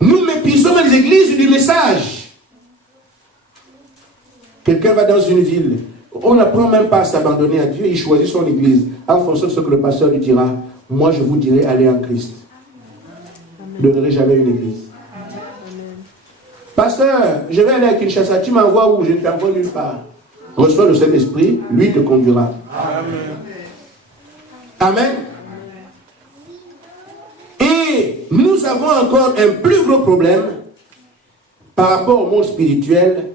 nous méprisons les églises du message. Quelqu'un va dans une ville, on n'apprend même pas à s'abandonner à Dieu, il choisit son église. En fonction de ce que le pasteur lui dira, moi je vous dirai, allez en Christ. Ne donnerez jamais une église. Pasteur, je vais aller à Kinshasa, tu m'envoies où? Je ne t'envoie nulle part. Reçois le Saint-Esprit, lui te conduira. Amen. Amen. Et nous avons encore un plus gros problème par rapport au monde spirituel,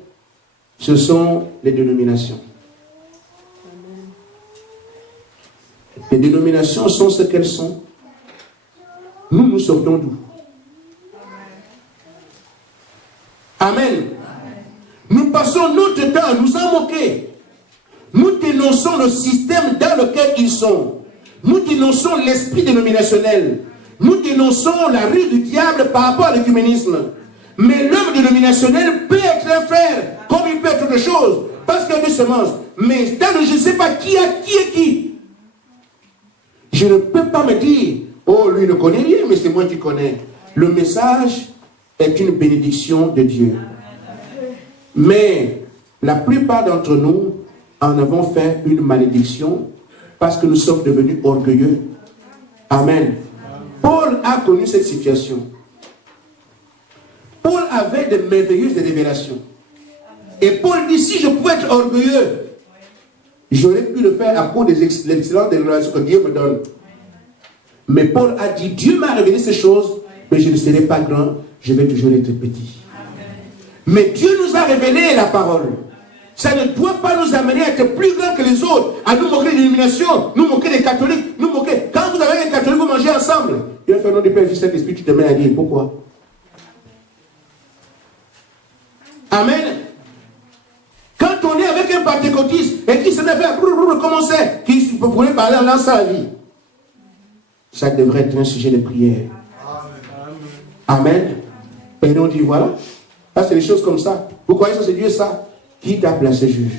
ce sont les dénominations. Les dénominations sont ce qu'elles sont. Nous sortons d'où? Amen. Nous passons notre temps à nous en moquer. Nous dénonçons le système dans lequel ils sont. Nous dénonçons l'esprit dénominationnel. Nous dénonçons la rue du diable par rapport à l'écuménisme. Mais l'homme dénominationnel peut être un frère, comme il peut être autre chose, parce qu'il y a des semences. Mais dans le je ne sais pas qui est qui. Je ne peux pas me dire, oh lui ne connaît rien, mais c'est moi qui connais. Le message est une bénédiction de Dieu. Mais la plupart d'entre nous en avons fait une malédiction parce que nous sommes devenus orgueilleux. Amen. Paul a connu cette situation. Paul avait de merveilleuses révélations. Et Paul dit, si je pouvais être orgueilleux, j'aurais pu le faire à cause de l'excellence des révélations que Dieu me donne. Mais Paul a dit, Dieu m'a révélé ces choses, mais je ne serai pas grand, je vais toujours être petit. Mais Dieu nous a révélé la parole. Ça ne doit pas nous amener à être plus grands que les autres, à nous moquer de l'illumination, nous moquer des catholiques, nous moquer. Quand vous avez un catholique, vous mangez ensemble. Il va faire nom du Père, Fils, Saint-Esprit, tu te mets à dire pourquoi. Amen. Quand on est avec un pentecôtiste et qui se met à faire comment c'est, qui pourrait parler en lançant la vie, ça devrait être un sujet de prière. Amen. Et on dit voilà, là c'est des choses comme ça. Vous croyez que c'est Dieu ça? Qui t'a placé juge?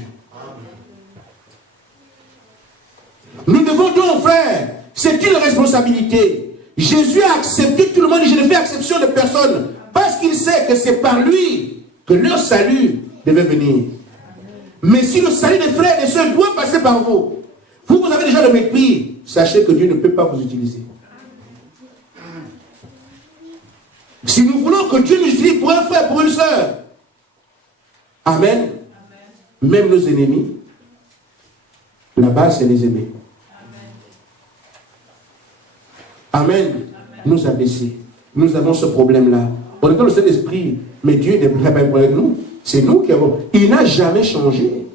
Nous devons dire, frère, c'est une responsabilité. Jésus a accepté tout le monde et je ne fais exception de personne parce qu'il sait que c'est par lui que leur salut devait venir. Mais si le salut des frères et des sœurs doit passer par vous, vous avez déjà le mépris, sachez que Dieu ne peut pas vous utiliser. Si nous voulons que Dieu nous utilise pour un frère, pour une sœur, amen. Même nos ennemis, la base c'est les aimer. Amen. Nous abaisser. Nous avons ce problème-là. On est dans le Saint-Esprit, mais Dieu n'est pas un problème avec nous. C'est nous qui avons. Il n'a jamais changé.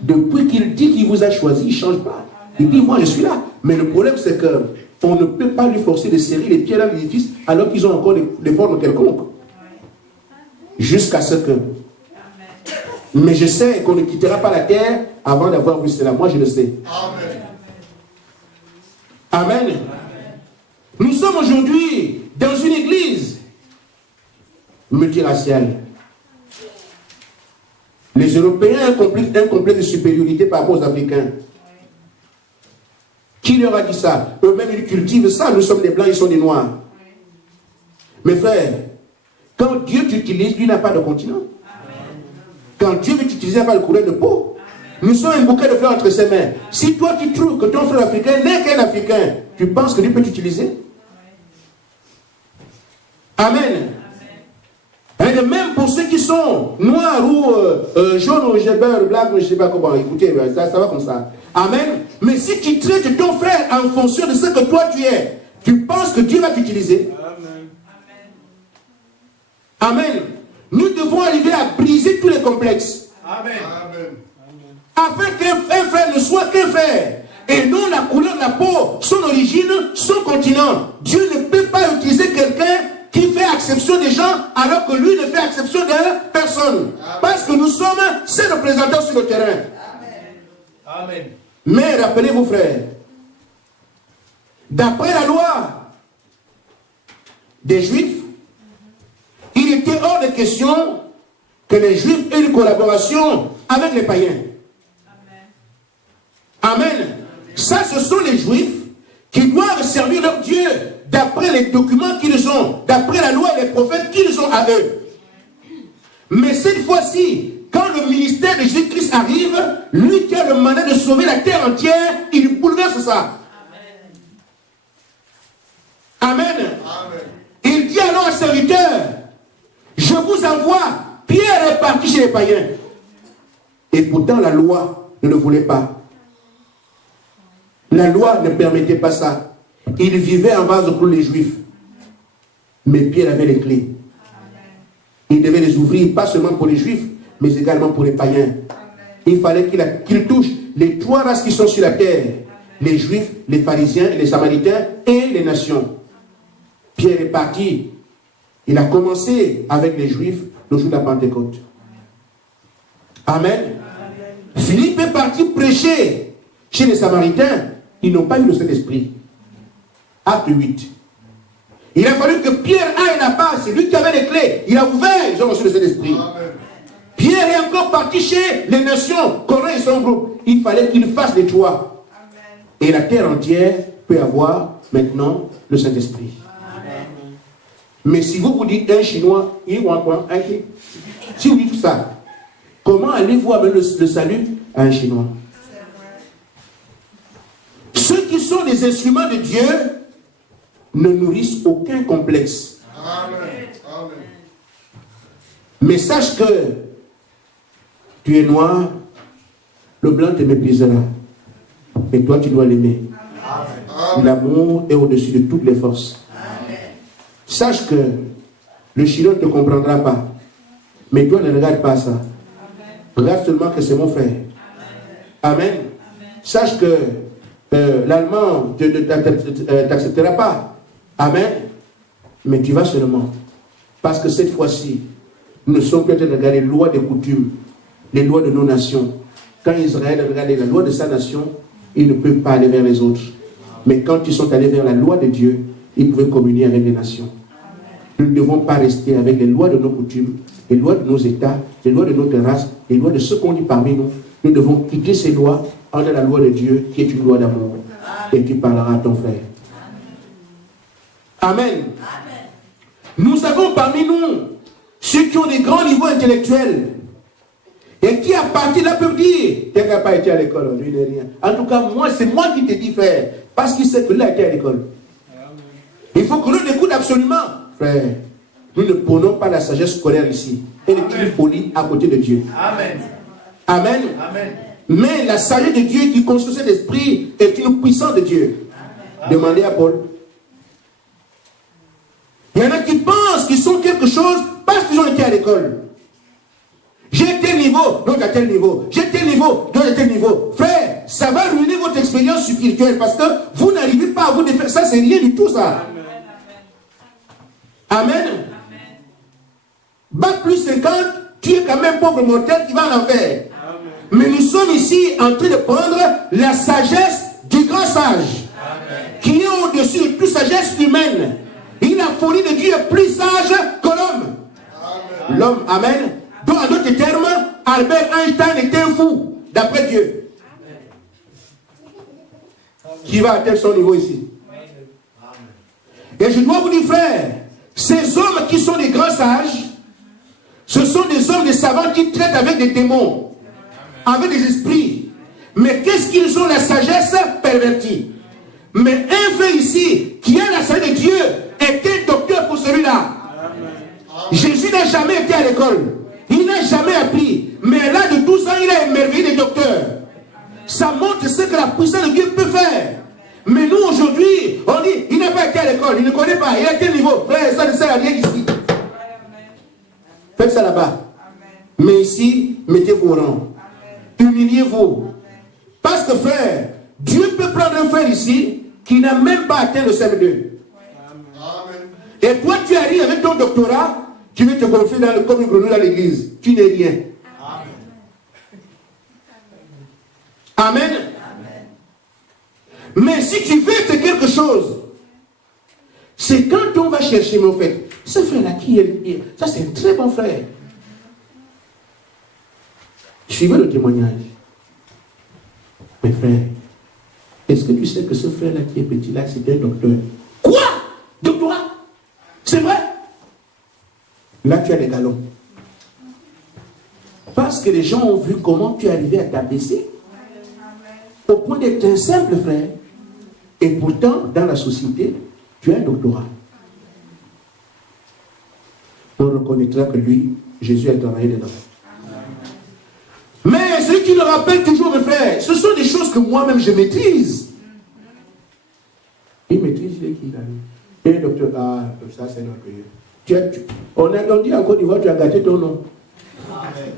Depuis qu'il dit qu'il vous a choisi, il ne change pas. Il dit, moi je suis là. Mais le problème c'est que on ne peut pas lui forcer de serrer les pieds dans l'édifice alors qu'ils ont encore des formes quelconques. Jusqu'à ce que. Mais je sais qu'on ne quittera pas la terre avant d'avoir vu cela. Moi je le sais. Amen. Amen. Nous sommes aujourd'hui dans une église multiraciale. Les Européens ont un complexe de supériorité par rapport aux Africains. Qui leur a dit ça? Eux-mêmes, ils cultivent ça. Nous sommes des Blancs, ils sont des Noirs. Mes frères, quand Dieu t'utilise, lui n'a pas de continent. Quand Dieu veut t'utiliser, il n'a pas de couleur de peau. Nous sommes un bouquet de fleurs entre ses mains. Si toi, tu trouves que ton frère africain n'est qu'un Africain, tu penses que Dieu peut t'utiliser? Amen. Et de même pour ceux qui sont noirs ou jaunes ou beurre, blanc, je ne sais pas comment. Écoutez, ça va comme ça. Amen. Mais si tu traites ton frère en fonction de ce que toi tu es, tu penses que Dieu va t'utiliser? Amen. Amen. Nous devons arriver à briser tous les complexes. Amen. Afin qu'un frère ne soit qu'un frère. Et non la couleur de la peau, son origine, son continent. Dieu ne peut pas utiliser quelqu'un qui fait exception des gens alors que lui ne fait exception de personne. Amen. Parce que nous sommes ses représentants sur le terrain. Amen. Amen. Mais rappelez-vous, frères, d'après la loi des Juifs, il était hors de question que les Juifs aient une collaboration avec les païens. Amen. Amen. Ça, ce sont les Juifs qui doivent servir leur Dieu d'après les documents qu'ils ont, d'après la loi et les prophètes qu'ils ont à eux. Mais cette fois-ci, quand le ministère de Jésus-Christ arrive, lui qui a le mandat de sauver la terre entière, il bouleverse ça. Amen. Amen. Il dit alors à serviteur, je vous envoie, Pierre est parti chez les païens. Et pourtant la loi ne le voulait pas. La loi ne permettait pas ça. Il vivait en vase pour les Juifs. Mais Pierre avait les clés. Il devait les ouvrir, pas seulement pour les Juifs, mais également pour les païens. Il fallait qu'il touche les trois races qui sont sur la terre. Les Juifs, les pharisiens, les samaritains et les nations. Pierre est parti. Il a commencé avec les Juifs le jour de la Pentecôte. Amen. Amen. Philippe est parti prêcher chez les Samaritains. Ils n'ont pas eu le Saint-Esprit. Acte 8. Il a fallu que Pierre aille là-bas. C'est lui qui avait les clés. Il a ouvert, ils ont reçu le Saint-Esprit. Pierre est encore parti chez les nations, Corinthe et son groupe. Il fallait qu'il fasse les trois. Et la terre entière peut avoir maintenant le Saint-Esprit. Mais si vous dites un Chinois, si vous dites ça, comment allez-vous amener le salut à un Chinois? sont des instruments de Dieu, ne nourrissent aucun complexe. Amen. Amen. Mais sache que tu es noir, le blanc te méprisera. Mais toi, tu dois l'aimer. L'amour est au-dessus de toutes les forces. Amen. Sache que le chinois ne te comprendra pas. Mais toi, ne regarde pas ça. Amen. Regarde seulement que c'est mon frère. Amen. Amen. Sache que l'allemand ne t'acceptera pas. Amen. Mais tu vas seulement. Parce que cette fois-ci, nous ne sommes plus en train de regarder les lois des coutumes, les lois de nos nations. Quand Israël regardait la loi de sa nation, il ne peut pas aller vers les autres. Mais quand ils sont allés vers la loi de Dieu, ils pouvaient communier avec les nations. Nous ne devons pas rester avec les lois de nos coutumes, les lois de nos États, les lois de notre race, les lois de ceux qu'on dit parmi nous. Nous devons quitter ces lois entre la loi de Dieu, qui est une loi d'amour. Et tu parleras à ton frère. Amen. Amen. Nous avons parmi nous ceux qui ont des grands niveaux intellectuels. Et qui à partir de là peuvent dire, tu n'as pas été à l'école, lui n'est rien. En tout cas, moi, c'est moi qui te dis, frère, parce qu'il sait que lui a été à l'école. Il faut que nous l'écoute absolument. Frère, nous ne prenons pas la sagesse scolaire ici. Elle est une folie à côté de Dieu. Amen. Amen. Amen. Mais la sagesse de Dieu qui construit cet esprit est une puissance de Dieu. Amen. Demandez à Paul. Il y en a qui pensent qu'ils sont quelque chose parce qu'ils ont été à l'école. J'ai tel niveau, donc à tel niveau. J'ai tel niveau, donc à tel niveau. Frère, ça va ruiner votre expérience spirituelle parce que vous n'arrivez pas à vous défaire. Ça, c'est rien du tout, ça. Amen. Amen. Bac plus 50, tu es quand même pauvre mortel qui va en enfer. Mais nous sommes ici en train de prendre la sagesse du grand sage. Amen. Qui est au-dessus de toute sagesse humaine. Et la folie de Dieu est plus sage que l'homme. L'homme, amen. Donc, en d'autres termes, Albert Einstein était un fou, d'après Dieu. Qui va atteindre son niveau ici. Et je dois vous dire, frère, ces hommes qui sont des grands sages, ce sont des hommes, des savants qui traitent avec des démons, avec des esprits. Mais qu'est-ce qu'ils ont? La sagesse pervertie. Mais un frère ici, qui a la sagesse de Dieu, était docteur pour celui-là. Jésus n'a jamais été à l'école. Il n'a jamais appris. Mais à l'âge de 12 ans, il a émerveillé des docteurs. Ça montre ce que la puissance de Dieu peut faire. Mais nous, aujourd'hui, on dit, il n'a pas été à l'école, il ne connaît pas, il a quel niveau? Frère, ça ne sert à rien ici. Faites ça là-bas. Mais ici, mettez-vous au rang. Humiliez-vous. Parce que, frère, Dieu peut prendre un frère ici qui n'a même pas atteint le CM2. Et toi, tu arrives avec ton doctorat, tu veux te confier comme une grenouille à l'église. Tu n'es rien. Amen. Amen. Mais si tu veux être quelque chose, c'est quand on va chercher, mais en fait, ce frère-là qui est, ça c'est un très bon frère. Suivez le témoignage. Mais frère, est-ce que tu sais que ce frère-là qui est petit là, c'est un docteur? Quoi? Doctorat? C'est vrai? Là, tu as les galons. Parce que les gens ont vu comment tu es arrivé à t'abaisser. Au point d'être un simple frère. Et pourtant, dans la société, tu as un doctorat. On reconnaîtra que lui, Jésus a travaillé dedans. Mais celui qui le rappelle toujours, mes frères, ce sont des choses que moi-même je maîtrise. Il maîtrise les qui a. Et le docteur, ah, ça c'est notre Dieu. On a dit en Côte d'Ivoire, tu as gâté ton nom. Amen.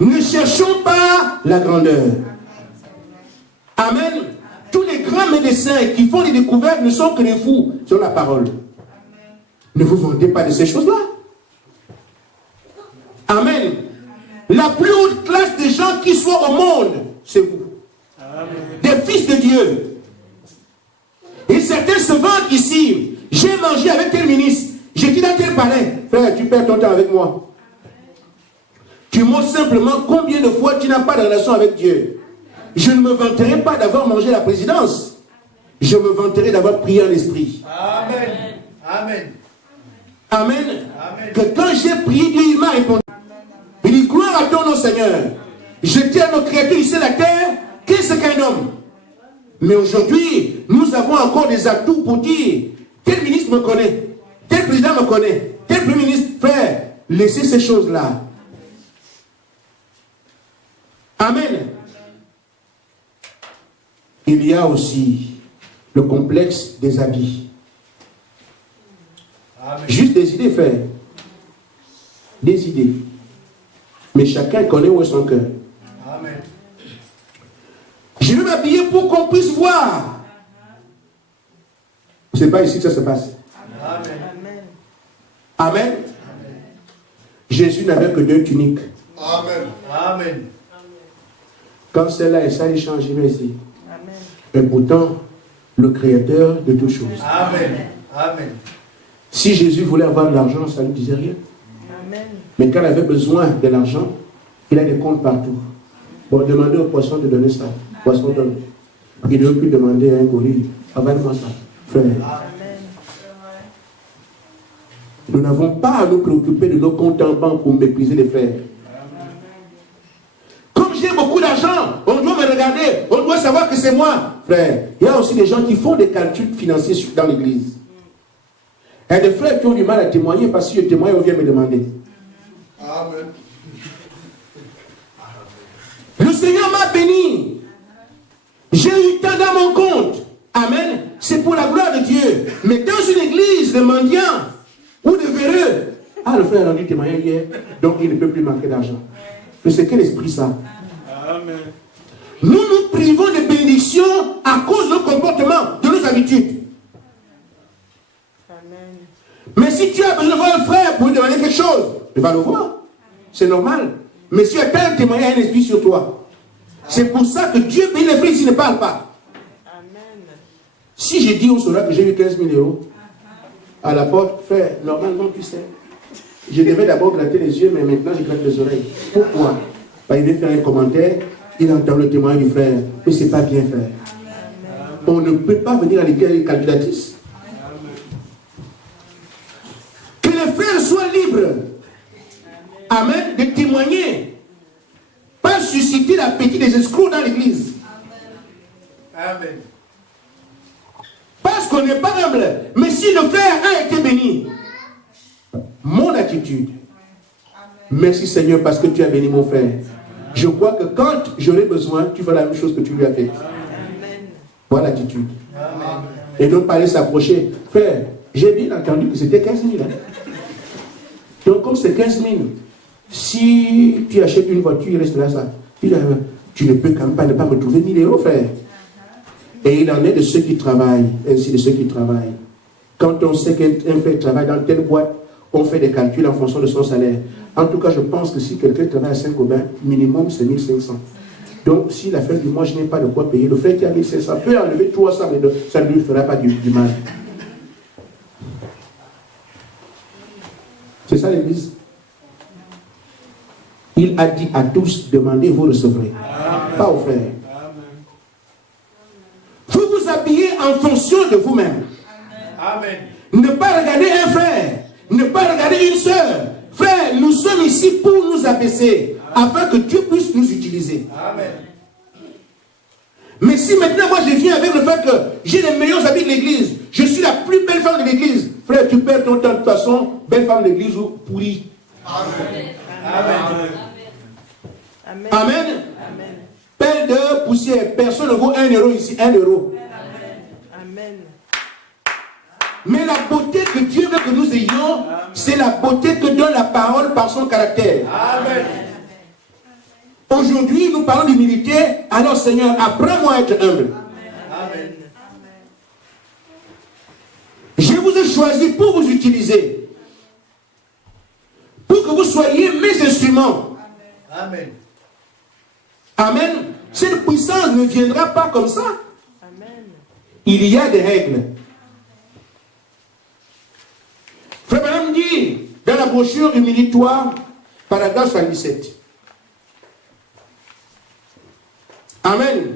Ne cherchons pas la grandeur. Amen. Tous les grands médecins qui font des découvertes ne sont que des fous sur la parole. Amen. Ne vous vendez pas de ces choses-là. Amen. La plus haute classe des gens qui soient au monde, c'est vous. Amen. Des fils de Dieu. Et certains se vantent ici. J'ai mangé avec tel ministre. J'étais dans tel palais. Frère, tu perds ton temps avec moi. Tu montres simplement combien de fois tu n'as pas de relation avec Dieu. Je ne me vanterai pas d'avoir mangé la présidence. Je me vanterai d'avoir prié en esprit. Amen. Amen. Amen. Amen. Que quand j'ai prié, Dieu il m'a répondu. Il dit, gloire à ton nom, Seigneur. Je tiens nos créatures ici la terre. Qu'est-ce qu'un homme? Mais aujourd'hui, nous avons encore des atouts pour dire, tel ministre me connaît, tel président me connaît, tel premier ministre, frère, laissez ces choses-là. Amen. Il y a aussi le complexe des habits. Amen. Juste des idées, frère. Des idées. Mais chacun connaît où est son cœur. Amen. Je vais m'habiller pour qu'on puisse voir. Ce n'est pas ici que ça se passe. Amen. Amen. Amen. Jésus n'avait que 2 tuniques. Amen. Amen. Quand celle-là est sale, il change, il met ici. Amen. Et pourtant, le Créateur de toutes choses. Amen. Amen. Si Jésus voulait avoir de l'argent, ça ne lui disait rien. Amen. Mais quand il avait besoin de l'argent, il a des comptes partout. Bon, demandez au poisson de donner ça. Poisson donne. Il ne veut plus demander à un gorille. Avale-moi ça, frère. Amen. Nous n'avons pas à nous préoccuper de nos comptes en banque pour mépriser les frères. Comme j'ai beaucoup d'argent, on doit me regarder, on doit savoir que c'est moi. Frère, il y a aussi des gens qui font des calculs financiers dans l'église. Il y a des frères qui ont du mal à témoigner parce que si je témoigne, on vient me demander. Amen. Le Seigneur m'a béni. J'ai eu tant dans mon compte. Amen. C'est pour la gloire de Dieu. Mais dans une église de mendiants ou de véreux, le frère a rendu témoignage hier, donc il ne peut plus manquer d'argent. Mais c'est quel esprit ça? Amen. Nous nous privons de bénédictions à cause de nos comportements, de nos habitudes. Amen. Mais si tu as besoin de voir un frère pour lui demander quelque chose, il va le voir. C'est normal. Mais si tu as tel témoignage, un esprit sur toi. C'est pour ça que Dieu bénit les frères s'il ne parle pas. Amen. Si j'ai dit au Sola que j'ai eu 15 000 euros à la porte, frère, normalement tu sais. Je devais d'abord gratter les yeux, mais maintenant je gratte les oreilles. Pourquoi? Il vient faire un commentaire, il entend le témoignage du frère. Mais c'est pas bien, frère. On ne peut pas venir à l'église calculatrice. Que les frères soient libres. Amen. De témoigner. Pas susciter l'appétit des escrocs dans l'église. Amen. Parce qu'on n'est pas humble. Mais si le frère a été béni, mon attitude. Merci Seigneur parce que tu as béni mon frère. Je crois que quand j'aurai besoin, tu feras la même chose que tu lui as fait. Voilà l'attitude. Et donc pas aller s'approcher. Frère, j'ai bien entendu que c'était 15 000. Hein? Donc comme c'est 15 000, si tu achètes une voiture, il reste là ça. Tu ne peux quand même pas ne pas me trouver 1 000 euros, frère. Et il en est de ceux qui travaillent, ainsi de ceux qui travaillent. Quand on sait qu'un frère travaille dans telle boîte, on fait des calculs en fonction de son salaire. En tout cas, je pense que si quelqu'un travaille à Saint-Gobain, minimum c'est 1 500. Donc, si la fin du mois, je n'ai pas de quoi payer, le frère qui a 1 500 peut enlever 300, mais ça ne lui fera pas du mal. C'est ça l'église. Il a dit à tous, demandez, vous recevrez. Amen. Pas aux frères. Vous vous habillez en fonction de vous-même. Amen. Ne pas regarder un frère, ne pas regarder une sœur. Frère, nous sommes ici pour nous abaisser, afin que Dieu puisse nous utiliser. Amen. Mais si maintenant moi je viens avec le fait que j'ai les meilleurs habits de l'église, je suis la plus belle femme de l'église, frère, tu perds ton temps de toute façon, belle femme de l'église ou pourrie. Amen. Amen. Amen. Amen. Amen. Pelle de poussière, personne ne vaut 1 euro ici, 1 euro. Amen. Mais la beauté que Dieu veut que nous ayons, c'est la beauté que donne la parole par son caractère. Amen. Aujourd'hui, nous parlons d'humilité. Alors, Seigneur, apprends-moi à être humble. Amen. Je vous ai choisi pour vous utiliser. Pour que vous soyez mes instruments. Amen. Amen. Cette puissance ne viendra pas comme ça. Amen. Il y a des règles. Frère Madame dit dans la brochure Humilie-toi, paragraphe 77. Amen. Amen.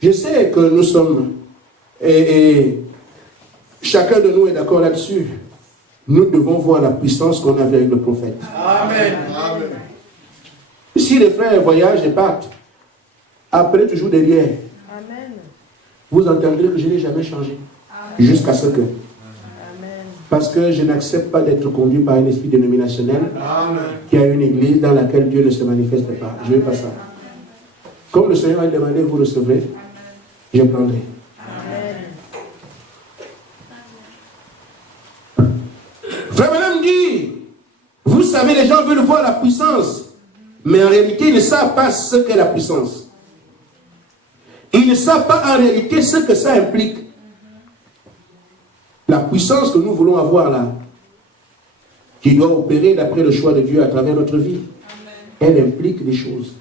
Je sais que nous sommes, et chacun de nous est d'accord là-dessus. Nous devons voir la puissance qu'on avait avec le prophète. Amen. Amen. Si les frères voyagent et partent, appelez toujours derrière. Amen. vous entendrez que je n'ai jamais changé. Jusqu'à ce que. Parce que je n'accepte pas d'être conduit par un esprit dénominationnel qui a une église dans laquelle Dieu ne se manifeste pas. Je ne veux pas ça. Comme le Seigneur a demandé, vous recevrez, je prendrai. Frère Branham dit, vous savez, les gens veulent voir la puissance, mais en réalité, ils ne savent pas ce qu'est la puissance. Ils ne savent pas en réalité ce que ça implique. La puissance que nous voulons avoir là, qui doit opérer d'après le choix de Dieu à travers notre vie, elle implique des choses.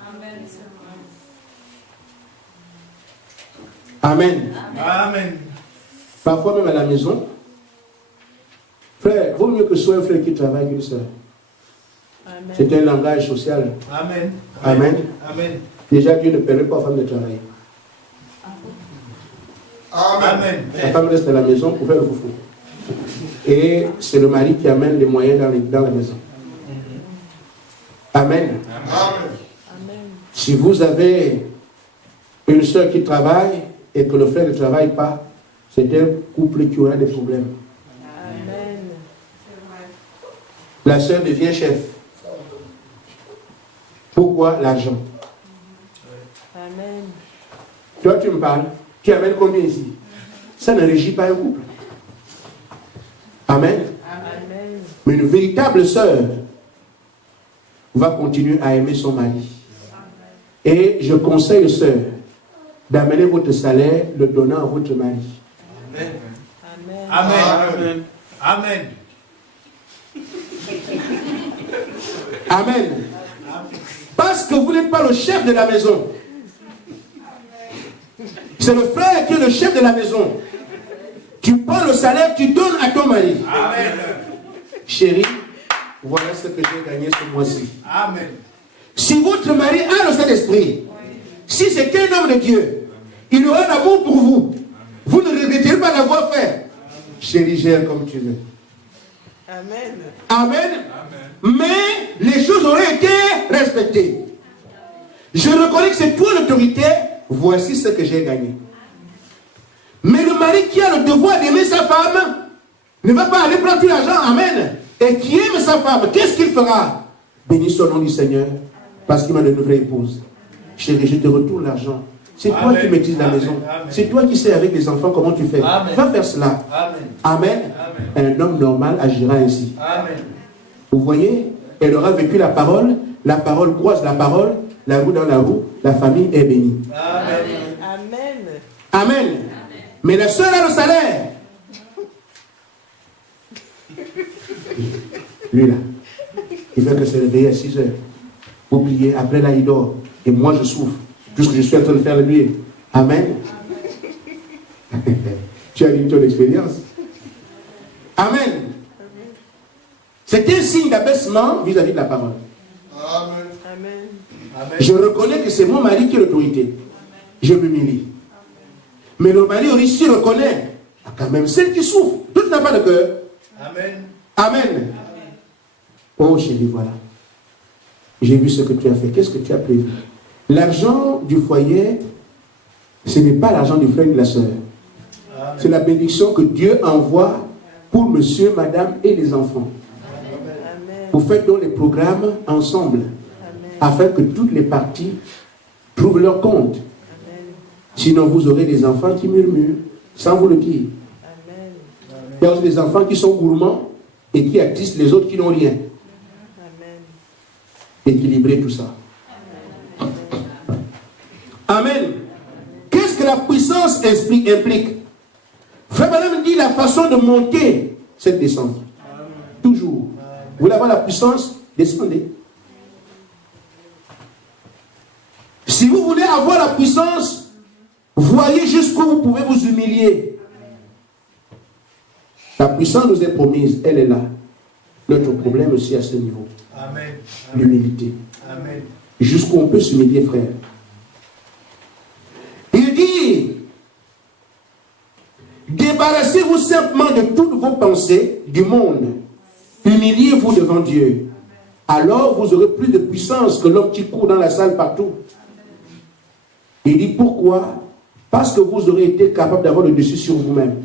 Amen. Amen. Parfois même à la maison, frère, vaut mieux que ce soit un frère qui travaille qu'une sœur. C'est un langage social. Amen. Amen. Amen. Déjà, Dieu ne permet pas aux femmes de travailler. Amen. La femme reste à la maison pour faire le foufou. Et c'est le mari qui amène les moyens dans la maison. Amen. Amen. Si vous avez une soeur qui travaille et que le frère ne travaille pas, c'est un couple qui aura des problèmes. Amen. La soeur devient chef. Pourquoi? L'argent. Amen. Toi, tu me parles. Tu amènes combien ici? Ça ne régit pas un couple. Amen. Amen. Mais une véritable sœur va continuer à aimer son mari. Et je conseille aux sœurs d'amener votre salaire, le donnant à votre mari. Amen. Amen. Amen. Amen. Amen. Parce que vous n'êtes pas le chef de la maison. C'est le frère qui est le chef de la maison. Tu prends le salaire, tu donnes à ton mari. Amen. Chérie, voilà ce que j'ai gagné ce mois-ci. Amen. Si votre mari a le Saint-Esprit, si c'est un homme de Dieu, il aura l'amour pour vous. Vous ne regretterez pas d'avoir fait. Chérie, gère comme tu veux. Amen. Amen. Mais les choses auraient été respectées. Je reconnais que c'est toi l'autorité. Voici ce que j'ai gagné. Mais le mari qui a le devoir d'aimer sa femme ne va pas aller prendre tout l'argent. Amen. Et qui aime sa femme, qu'est-ce qu'il fera? Bénis son nom du Seigneur, parce qu'il m'a donné une vraie épouse. Chérie, je te retourne l'argent. C'est toi qui maîtrises la maison. C'est toi qui sais avec les enfants comment tu fais. Amen. Va faire cela. Amen. Amen. Un homme normal agira ainsi. Amen. Vous voyez, elle aura vécu la parole croise la parole, la roue dans la roue, la famille est bénie. Amen. Amen. Amen. Mais la sœur a le salaire. Lui là, il veut que se réveiller à 6 heures. Oubliez, après là il dort. Et moi je souffre. Tout ce que je suis en train de faire lui. Amen. Tu as eu ton expérience. Amen. C'est un signe d'abaissement vis-à-vis de la parole. Amen. Amen. Je reconnais que c'est mon mari qui est l'autorité. Je m'humilie. Mais le mari aussi reconnaît quand même celle qui souffre. Tout n'a pas de cœur. Amen. Amen. Oh chérie, voilà. J'ai vu ce que tu as fait. Qu'est-ce que tu as prévu? L'argent du foyer, ce n'est pas l'argent du frère et de la sœur. C'est la bénédiction que Dieu envoie pour monsieur, madame et les enfants. Amen. Vous faites donc les programmes ensemble, Amen. afin que toutes les parties trouvent leur compte. Amen. Sinon, vous aurez des enfants qui murmurent, sans vous le dire. Amen. Il y a aussi des enfants qui sont gourmands et qui attissent les autres qui n'ont rien. Amen. Équilibrer tout ça. Amen. Qu'est-ce que la puissance implique? Frère Branham dit la façon de monter cette descente. Toujours. Vous voulez avoir la puissance? Descendez. Si vous voulez avoir la puissance, voyez jusqu'où vous pouvez vous humilier. La puissance nous est promise, elle est là. Notre problème aussi à ce niveau. Amen. L'humilité. Amen. Jusqu'où on peut s'humilier, frère. Il dit, débarrassez-vous simplement de toutes vos pensées du monde. Humiliez-vous devant Dieu. Alors vous aurez plus de puissance que l'homme qui court dans la salle partout. Il dit pourquoi? Parce que vous aurez été capable d'avoir le dessus sur vous-même.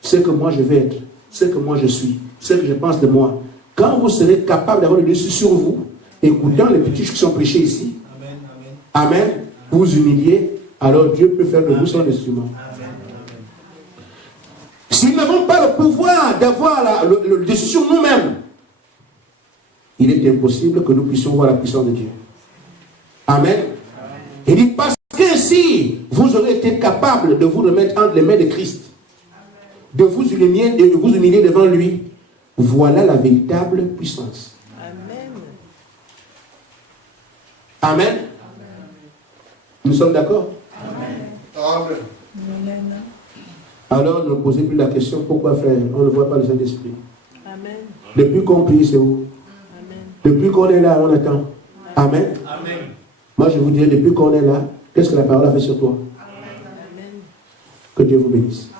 Ce que moi je vais être, ce que moi je suis, ce que je pense de moi. Quand vous serez capable d'avoir le dessus sur vous, écoutant les petits qui sont prêchés ici, amen, vous humiliez, alors Dieu peut faire de vous son instrument. Si nous n'avons pas le pouvoir d'avoir le dessus sur nous-mêmes, il est impossible que nous puissions voir la puissance de Dieu. Amen. Il dit parce qu'ainsi, vous aurez été capable de vous remettre entre les mains de Christ, de vous humilier devant lui. Voilà la véritable puissance. Amen. Amen. Nous sommes d'accord? Amen. Alors ne posez plus la question, pourquoi faire? On ne voit pas le Saint-Esprit. Amen. Depuis qu'on prie, c'est où? Amen. Depuis qu'on est là, on attend. Amen. Amen. Moi, je vous dirais, depuis qu'on est là, qu'est-ce que la parole a fait sur toi? Amen. Que Dieu vous bénisse.